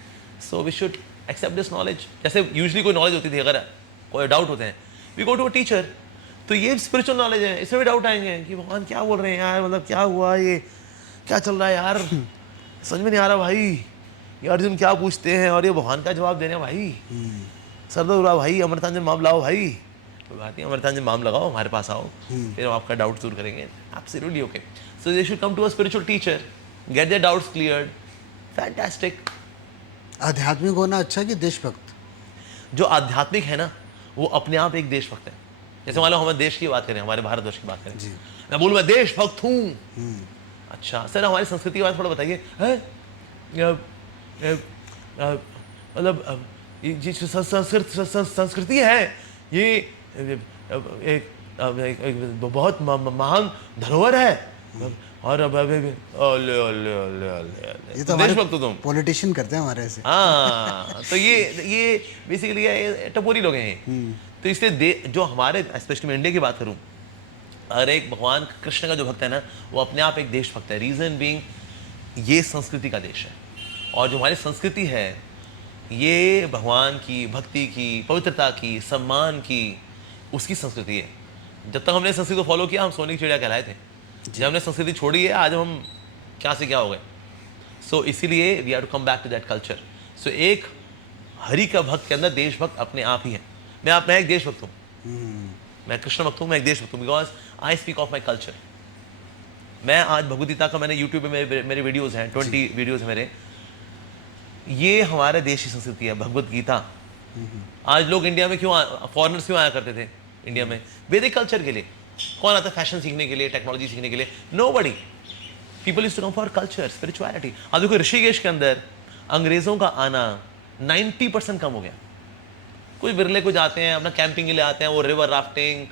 So we should accept this knowledge. जैसे यूजली कोई नॉलेज होती थी, अगर कोई डाउट होते हैं, we go to a teacher, तो ये स्पिरिचुअल नॉलेज है, इसमें भी डाउट आएंगे कि भगवान क्या बोल रहे हैं यार, मतलब क्या हुआ, ये क्या चल रहा है यार, समझ में नहीं आ रहा भाई, ये अर्जुन क्या पूछते हैं और ये भगवान का जवाब दे रहे हैं भाई, सरदर्द हो रहा भाई, अमृतांजन माम लाओ भाई। कोई बात नहीं, अमृतांजन माम लगाओ, हमारे पास आओ, फिर हम आपका डाउट दूर करेंगे। Absolutely okay. So they should come to a spiritual teacher, get their doubts cleared. Fantastic. आध्यात्मिक होना अच्छा कि देशभक्त? जो आध्यात्मिक है ना, वो अपने आप एक देशभक्त है। जैसे मान लो हम देश की बात करें, हमारे भारतवर्ष की बात करें, मैं बोलूँ मैं देशभक्त हूँ। अच्छा सर, हमारी संस्कृति के बारे में थोड़ा बताइए। हैं? मतलब ये जो संस्कृति है, ये एक बहुत महान धरोहर है। और अब ओले ओले ओले ओले, ये तो हमारे देशभक्त हो तुम। पॉलिटिशियन करते हैं हमारे ऐसे। हाँ, तो ये बेसिकली टपोरी लोग हैं ये। तो इसलिए जो हमारे स्पेशली मैं इंडिया की बात करूं, हर एक भगवान कृष्ण का जो भक्त है ना, वो अपने आप एक देशभक्त है। रीजन बीइंग ये संस्कृति का देश है, और जो हमारी संस्कृति है ये भगवान की भक्ति की, पवित्रता की, सम्मान की, उसकी संस्कृति है। जब तक हमने संस्कृति को फॉलो किया, हम सोने की चिड़िया कहलाए थे। जब हमने संस्कृति छोड़ी है, आज हम क्या से क्या हो गए। सो इसीलिए we have to come back to that culture. So एक हरि का भक्त के अंदर देशभक्त अपने आप ही है। मैं एक देशभक्त हूँ, मैं कृष्ण भक्त हूँ, मैं एक देशभक्त हूँ, because I speak of my culture. मैं आज भगवद गीता का, मैंने यूट्यूब पे मेरे वीडियोज़ हैं, 20 वीडियोज़ मेरे, ये हमारे देश की संस्कृति है, भगवद गीता। आज लोग इंडिया में फॉरेनर्स क्यों आया करते थे इंडिया में? वैदिक कल्चर के लिए। कौन आता है फैशन सीखने के लिए, टेक्नोलॉजी सीखने के लिए? Nobody. People used to come for culture, spirituality. अब देखो ऋषिकेश के अंदर अंग्रेजों का आना 90% कम हो गया। कुछ बिरले को जाते हैं, अपना कैंपिंग के लिए आते हैं, वो रिवर राफ्टिंग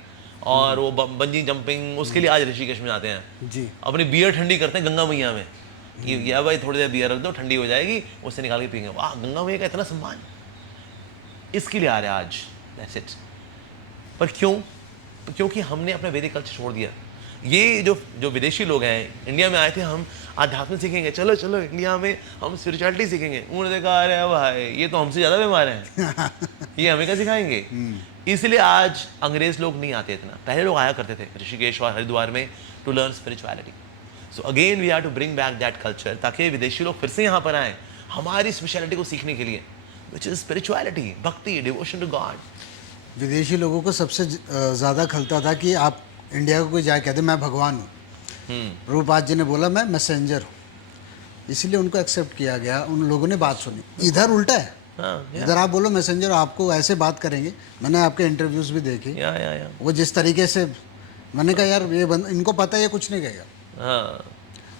और वो बंजी जंपिंग, उसके लिए आज ऋषिकेश में जाते हैं जी। अपनी बियर ठंडी करते हैं गंगा मैया में, कि या भाई थोड़ी देर बियर रख दो, ठंडी हो जाएगी, उससे निकाल के पीएंगे। वाह, गंगा मैया का इतना सम्मान, इसके लिए आ रहे हैं आज। That's it. पर क्यों? क्योंकि हमने अपना वैदिक कल्चर छोड़ दिया। ये जो विदेशी लोग हैं इंडिया में आए थे, हम आध्यात्म सीखेंगे, चलो चलो इंडिया में हम स्पिरिचुअलिटी सीखेंगे। उन्होंने देखा अरे भाई ये तो हमसे ज़्यादा बीमार हैं, ये हमें क्या सिखाएंगे? इसलिए आज अंग्रेज लोग नहीं आते इतना। पहले लोग आया करते थे ऋषिकेश और हरिद्वार में to learn spirituality. So again we have to bring back that culture, ताकि विदेशी लोग फिर से यहाँ पर आएँ हमारी स्पेशलिटी को सीखने के लिए, विच इज़ स्पिरिचुअलिटी, भक्ति, डिवोशन टू गॉड। विदेशी लोगों को सबसे ज़्यादा खलता था कि आप इंडिया को कोई जाए कहते मैं भगवान हूँ। प्रभुपाद जी ने बोला मैं मैसेंजर हूँ, इसीलिए उनको एक्सेप्ट किया गया। उन लोगों ने बात सुनी। इधर उल्टा है। इधर आप बोलो मैसेंजर, आपको ऐसे बात करेंगे। मैंने आपके इंटरव्यूज़ भी देखे, वो जिस तरीके से, मैंने कहा यार ये इनको पता है ये कुछ नहीं कहेगा।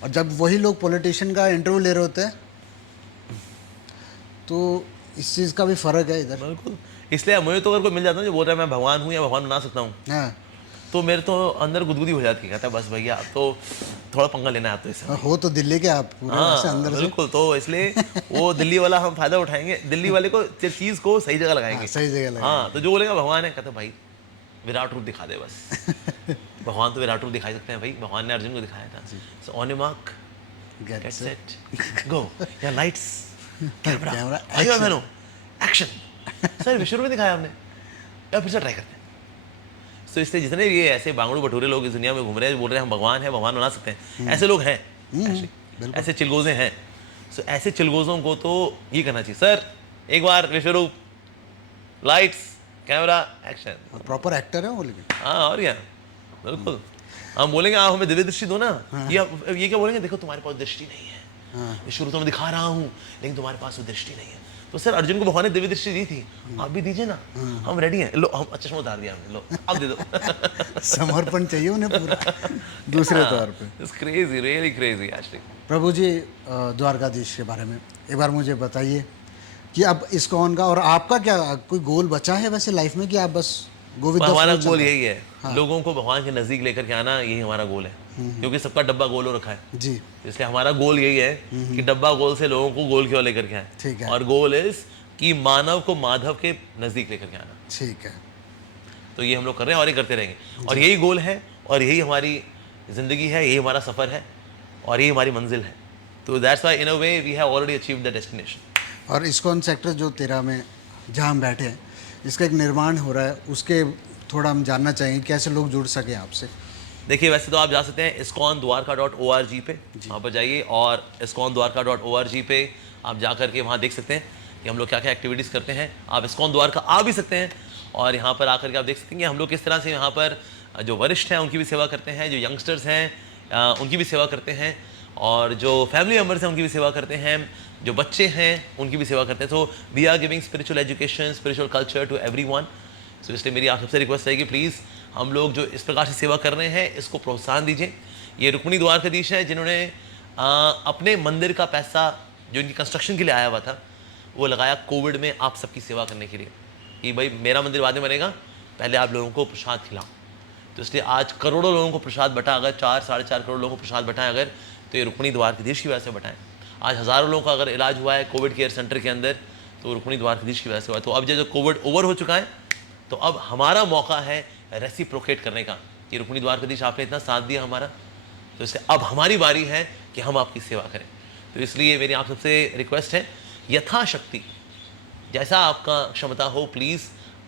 और जब वही लोग पॉलिटिशियन का इंटरव्यू ले रहे होते हैं, तो इस चीज़ का भी फ़र्क है इधर। बिल्कुल। इसलिए मुझे तो अगर कोई मिल जाता है जो बोल रहा है मैं भगवान हूँ या भगवान बना सकता हूँ, हाँ, तो मेरे तो अंदर गुदगुदी हो जाती है। कहता है बस भैया अब तो थोड़ा पंगा लेना है आप तो इससे। हो तो दिल्ली के आप पूरे वैसे अंदर से। बिल्कुल। तो इसलिए वो दिल्ली वाला हम फायदा उठाएंगे, दिल्ली वाले को चीज़ को सही जगह लगाएंगे। सही जगह लगा। हाँ, तो जो बोलेगा भगवान है, कहते भाई विराट रूप दिखा दे बस। भगवान तो विराट रूप दिखा सकते हैं भाई, भगवान ने अर्जुन को दिखाया था। So on your mark, get set, go. Yeah lights, camera, आइयो एक्शन। सर विश्व में दिखाया हमने, या फिर से ट्राई करते हैं। तो इसलिए जितने ये ऐसे बांगड़ू भटूरे लोग इस दुनिया में घूम रहे हैं, बोल रहे हैं हम भगवान हैं, भगवान बना सकते हैं, ऐसे लोग हैं, ऐसे चिलगोजे हैं। सो ऐसे चिलगोजों को तो ये करना चाहिए, सर एक बार विश्वरूप, lights, camera, action. Proper actor है वो, लेकिन हाँ और क्या, बिल्कुल। हम बोलेंगे आप हमें दिव्य दृष्टि दो ना, ये क्या बोलेंगे, देखो तुम्हारे पास दृष्टि नहीं है, विश्वरूप तो मैं दिखा रहा हूँ लेकिन तुम्हारे पास वो दृष्टि नहीं है। तो सर अर्जुन को भगवान ने दिव्य दृष्टि दी थी, आप भी दीजिए ना, हम रेडी हैं। लो हम चश्मा उतार दिया हमने, लो अब दे दो। समर्पण चाहिए उन्हें पूरा दूसरे तौर पे। It's crazy, really crazy actually. Prabhu ji, Dwarkadhish के बारे में एक बार मुझे बताइए कि अब इस्कॉन का और आपका क्या कोई गोल बचा है वैसे लाइफ में, कि आप बस गोविंद? हमारा गोल यही है, लोगों को भगवान के नजदीक लेकर के आना, यही हमारा गोल है। क्योंकि सबका डब्बा गोल हो रखा है जी, इसलिए हमारा गोल यही है कि डब्बा गोल से लोगों को गोल की ओर लेकर के आए। ठीक है। और गोल इज कि मानव को माधव के नजदीक लेकर के आना। ठीक है। तो ये हम लोग कर रहे हैं और ये करते रहेंगे, और यही गोल है, और यही हमारी जिंदगी है, यही हमारा सफर है, और यही हमारी मंजिल है। तो that's why in a way we have already achieved the destination. और इस्कॉन सेक्टर जो 13 में जहाँ हम बैठे हैं, इसका एक निर्माण हो रहा है, उसके थोड़ा हम जानना चाहिए कैसे लोग जुड़ सके आपसे। देखिए वैसे तो आप जा सकते हैं iskondwarka.org पे, वहाँ पर जाइए, और iskondwarka.org पे आप जा करके वहाँ देख सकते हैं कि हम लोग क्या क्या एक्टिविटीज़ करते हैं। आप इस्कॉन द्वारका आ भी सकते हैं, और यहाँ पर आकर के आप देख सकते हैं कि हम लोग किस तरह से यहाँ पर जो वरिष्ठ हैं उनकी भी सेवा करते हैं, जो यंगस्टर्स हैं उनकी भी सेवा करते हैं, और जो फैमिली मेम्बर्स हैं उनकी भी सेवा करते हैं, जो बच्चे हैं उनकी भी सेवा करते हैं। तो we are giving spiritual education, spiritual culture to everyone. So इसलिए मेरी आप सबसे रिक्वेस्ट है कि प्लीज़ हम लोग जो इस प्रकार से सेवा कर रहे हैं इसको प्रोत्साहन दीजिए। ये रुक्मिणी द्वारकाधीश है जिन्होंने अपने मंदिर का पैसा जो इनकी कंस्ट्रक्शन के लिए आया हुआ था वो लगाया कोविड में आप सबकी सेवा करने के लिए कि भाई मेरा मंदिर बाद में बनेगा, पहले आप लोगों को प्रसाद खिलाओ। तो इसलिए आज करोड़ों लोगों को प्रसाद बटा, अगर 4-4.5 करोड़ लोगों को प्रसाद बटाएं अगर, तो ये रुक्मिणी द्वारकाधीश की वजह से बटाएं। आज हज़ारों लोगों का अगर इलाज हुआ है कोविड केयर सेंटर के अंदर तो रुक्मिणी द्वारकाधीश की वजह से हुआ है। तो अब जो कोविड ओवर हो चुका है तो अब हमारा मौका है रेसिप्रोकेट करने का कि रुक्मिणी द्वारकाधीश आपने इतना साथ दिया हमारा, तो इससे अब हमारी बारी है कि हम आपकी सेवा करें। तो इसलिए मेरी आप सबसे रिक्वेस्ट है, यथाशक्ति जैसा आपका क्षमता हो प्लीज़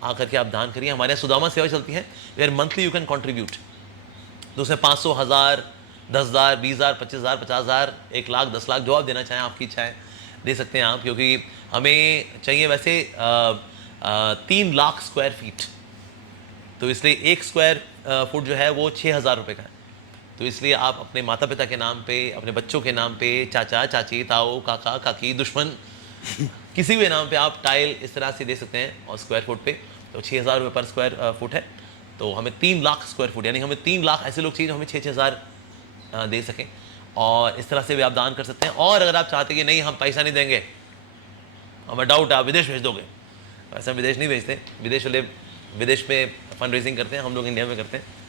आकर के आप दान करिए। हमारे यहाँ सुदामा सेवा चलती है where monthly you can contribute, तो उसमें 500, 1000, 10,000, 20,000, 25,000, 50,000, 1 लाख, 10 लाख जो आप देना चाहें आपकी इच्छा है दे सकते हैं आप, क्योंकि हमें चाहिए वैसे 3 लाख स्क्वायर फीट, तो इसलिए 1 स्क्वायर फुट जो है वो 6,000 रुपये का है। तो इसलिए आप अपने माता पिता के नाम पे, अपने बच्चों के नाम पे, चाचा चाची, ताऊ काका काकी, दुश्मन किसी भी नाम पे आप टाइल इस तरह से दे सकते हैं और स्क्वायर फुट पे, तो 6,000 रुपये पर स्क्वायर फुट है। तो हमें 3 लाख स्क्वायर फुट, यानी हमें 3 लाख ऐसे लोग चाहिए जो हमें 6,000 दे सकें, और इस तरह से भी आप दान कर सकते हैं। और अगर आप चाहते हैं कि नहीं हम पैसा नहीं देंगे, हमें डाउट है आप विदेश भेज दोगे, वैसे हम विदेश नहीं भेजते, विदेश वाले विदेश में फंड रेजिंग करते हैं, हम लोग इंडिया में करते हैं।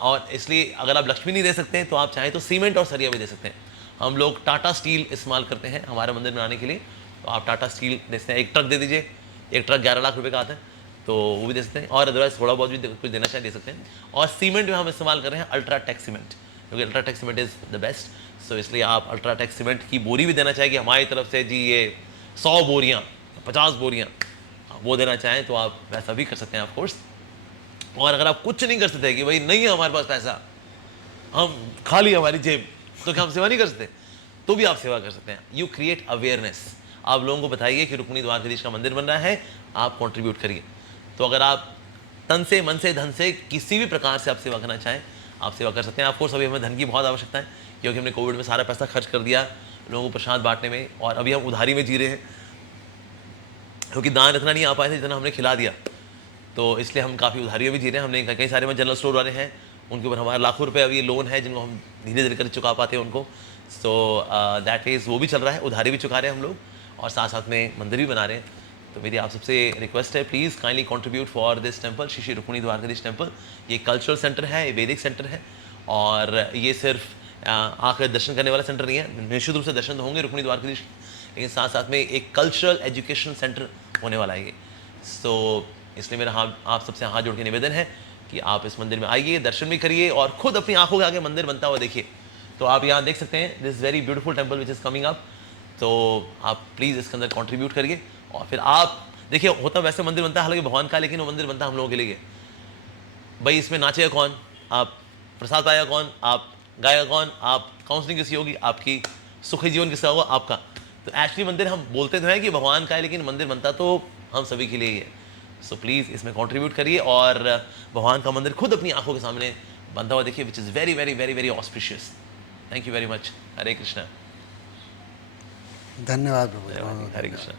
और इसलिए अगर आप लक्ष्मी नहीं दे सकते हैं तो आप चाहें तो सीमेंट और सरिया भी दे सकते हैं। हम लोग टाटा स्टील इस्तेमाल करते हैं हमारे मंदिर बनाने के लिए, तो आप टाटा स्टील दे सकते हैं। एक ट्रक दे दीजिए, एक ट्रक 11 लाख रुपए का आता है, तो वो भी दे सकते हैं। और अदरवाइज थोड़ा बहुत भी कुछ देना चाहिए दे सकते हैं। और सीमेंट में हम इस्तेमाल कर रहे हैं अल्ट्राटेक सीमेंट, क्योंकि UltraTech cement is the best. So इसलिए आप अल्ट्राटेक सीमेंट की बोरी भी देना चाहिए कि हमारी तरफ से जी ये 100 बोरियाँ, 50 बोरियाँ वो देना चाहें तो आप वैसा भी कर सकते हैं ऑफ कोर्स। और अगर आप कुछ नहीं कर सकते कि भाई नहीं है हमारे पास पैसा, हम खाली हमारी जेब, तो क्या हम सेवा नहीं कर सकते, तो भी आप सेवा कर सकते हैं। यू क्रिएट अवेयरनेस, आप लोगों को बताइए कि रुक्मिणी द्वारकाधीश का मंदिर बन रहा है, आप कंट्रीब्यूट करिए। तो अगर आप तन से, मन से, धन से, किसी भी प्रकार से आप सेवा करना चाहें आप सेवा कर सकते हैं। ऑफकोर्स अभी हमें धन की बहुत आवश्यकता है, क्योंकि हमने कोविड में सारा पैसा खर्च कर दिया लोगों को प्रसाद बांटने में, और अभी हम उधारी में जी रहे हैं, क्योंकि दान इतना नहीं आ पाए थे जितना हमने खिला दिया। तो इसलिए हम काफ़ी उधारियों भी जी रहे हैं। हमने कई सारे में जनरल स्टोर वाले हैं, उनके ऊपर हमारा लाखों रुपए अभी लोन है जिनको हम धीरे धीरे कर चुका पाते हैं उनको। सो दैट इज़ वो भी चल रहा है, उधारी भी चुका रहे हैं हम लोग, और साथ साथ में मंदिर भी बना रहे हैं। तो मेरी आप सबसे रिक्वेस्ट है, please kindly contribute for this temple, Shri Shri Rukmini Dwarkadhish temple. ये कल्चरल सेंटर है, ये वैदिक सेंटर है, और ये सिर्फ आकर दर्शन करने वाला सेंटर नहीं है। निश्चित रूप से दर्शन तो होंगे रुक्मिणी द्वारकाधीश, लेकिन साथ साथ में एक कल्चरल एजुकेशन सेंटर होने वाला है ये। सो इसलिए मेरा आप सबसे हाथ जोड़ के निवेदन है कि आप इस मंदिर में आइए, दर्शन भी करिए, और खुद अपनी आंखों के आगे मंदिर बनता हुआ देखिए। तो आप यहाँ देख सकते हैं this very beautiful temple which is coming up. तो आप प्लीज़ इसके अंदर कंट्रीब्यूट करिए, और फिर आप देखिए, होता वैसे मंदिर बनता है हालांकि भगवान का, लेकिन वो मंदिर बनता है हम लोगों के लिए। भाई इसमें नाचेगा कौन, आप प्रसाद पाएगा कौन, आप गाएगा कौन, आप काउंसलिंग किसी होगी आपकी, सुखी जीवन किसका होगा आपका। तो एक्चुअली मंदिर हम बोलते तो हैं कि भगवान का है, लेकिन मंदिर बनता तो हम सभी के लिए ही है। सो प्लीज़ इसमें कंट्रीब्यूट करिए, और भगवान का मंदिर खुद अपनी आंखों के सामने बनता हुआ देखिए, which is very very very very auspicious. Thank you very much. Hare Krishna. धन्यवाद प्रभु जी। हरे कृष्णा।